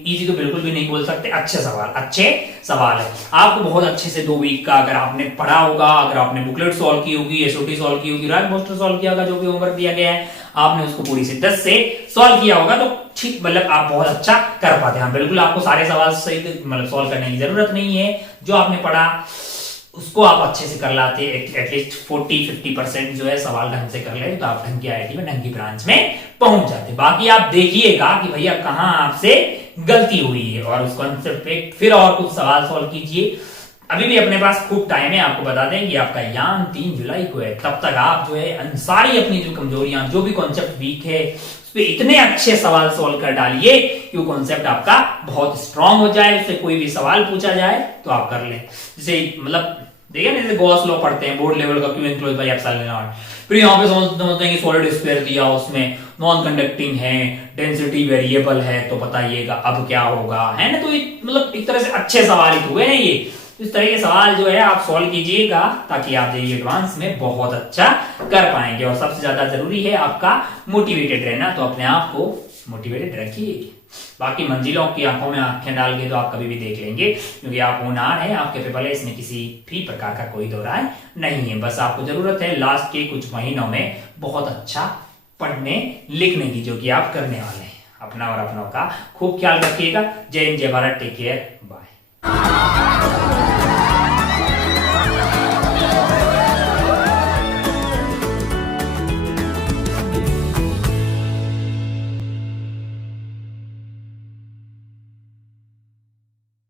इजी तो बिल्कुल भी नहीं बोल सकते। अच्छे सवाल है। आपको बहुत अच्छे से 2 वीक का अगर आपने पढ़ा होगा, अगर आपने बुकलेट सॉल्व की होगी, एसओटी सॉल्व की होगी, रैंक पोस्टर सॉल्व किया होगा, जो भी होमवर्क दिया गया है आपने उसको पूरी से 10 से सॉल्व किया होगा, तो ठीक मतलब आप बहुत अच्छा कर पाते हैं। बिल्कुल आपको सारे सवाल सही मतलब सॉल्व करने की जरूरत नहीं है, जो आपने पढ़ा उसको आप अच्छे से कर लाते, एटलीस्ट 40-50% जो है सवाल ढंग से कर ले तो आप ढंग की आईआईटी में, ढंग की ब्रांच में पहुंच जाते। बाकी आप देखिएगा कि भैया कहां आपसे गलती हुई है और उस कॉन्सेप्ट पे फिर और कुछ सवाल सॉल्व कीजिए। अभी भी अपने पास खूब टाइम है, आपको बता दें कि आपका एग्जाम 3 जुलाई को है। तब तक आप जो है सारी अपनी जो कमजोरियां, जो भी कॉन्सेप्ट वीक है, उस पर इतने अच्छे सवाल सॉल्व कर डालिए कि वो कॉन्सेप्ट आपका बहुत स्ट्रांग हो जाए, उससे कोई भी सवाल पूछा जाए तो आप कर लें। जैसे मतलब देखिए ना, जैसे गॉस लॉ पढ़ते हैं बोर्ड लेवल का, Q enclose by epsilon not, फिर यहाँ पे समझते हैं कि सॉलिड स्फीयर दिया, उसमें नॉन कंडक्टिंग है, डेंसिटी वेरिएबल है, तो बताइएगा अब क्या होगा, है ना। तो मतलब एक तरह से अच्छे सवाल ही हुए हैं ये। इस तरह के सवाल जो है आप सॉल्व कीजिएगा ताकि आप जेईई एडवांस में बहुत अच्छा कर पाएंगे। और सबसे ज्यादा जरूरी है आपका मोटिवेटेड रहना, तो अपने आप को मोटिवेटेड रखिए। बाकी मंजिलों की आंखों में आंखें डाल के तो आप कभी भी देख लेंगे, क्योंकि आप होनहार हैं, आप कैपेबल है, इसमें किसी भी प्रकार का कोई दो राय नहीं है। बस आपको जरूरत है लास्ट के कुछ महीनों में बहुत अच्छा पढ़ने लिखने की, जो कि आप करने वाले हैं। अपना और अपनों का खूब ख्याल रखिएगा। जय हिंद, जय भारत, टेक केयर, बाय।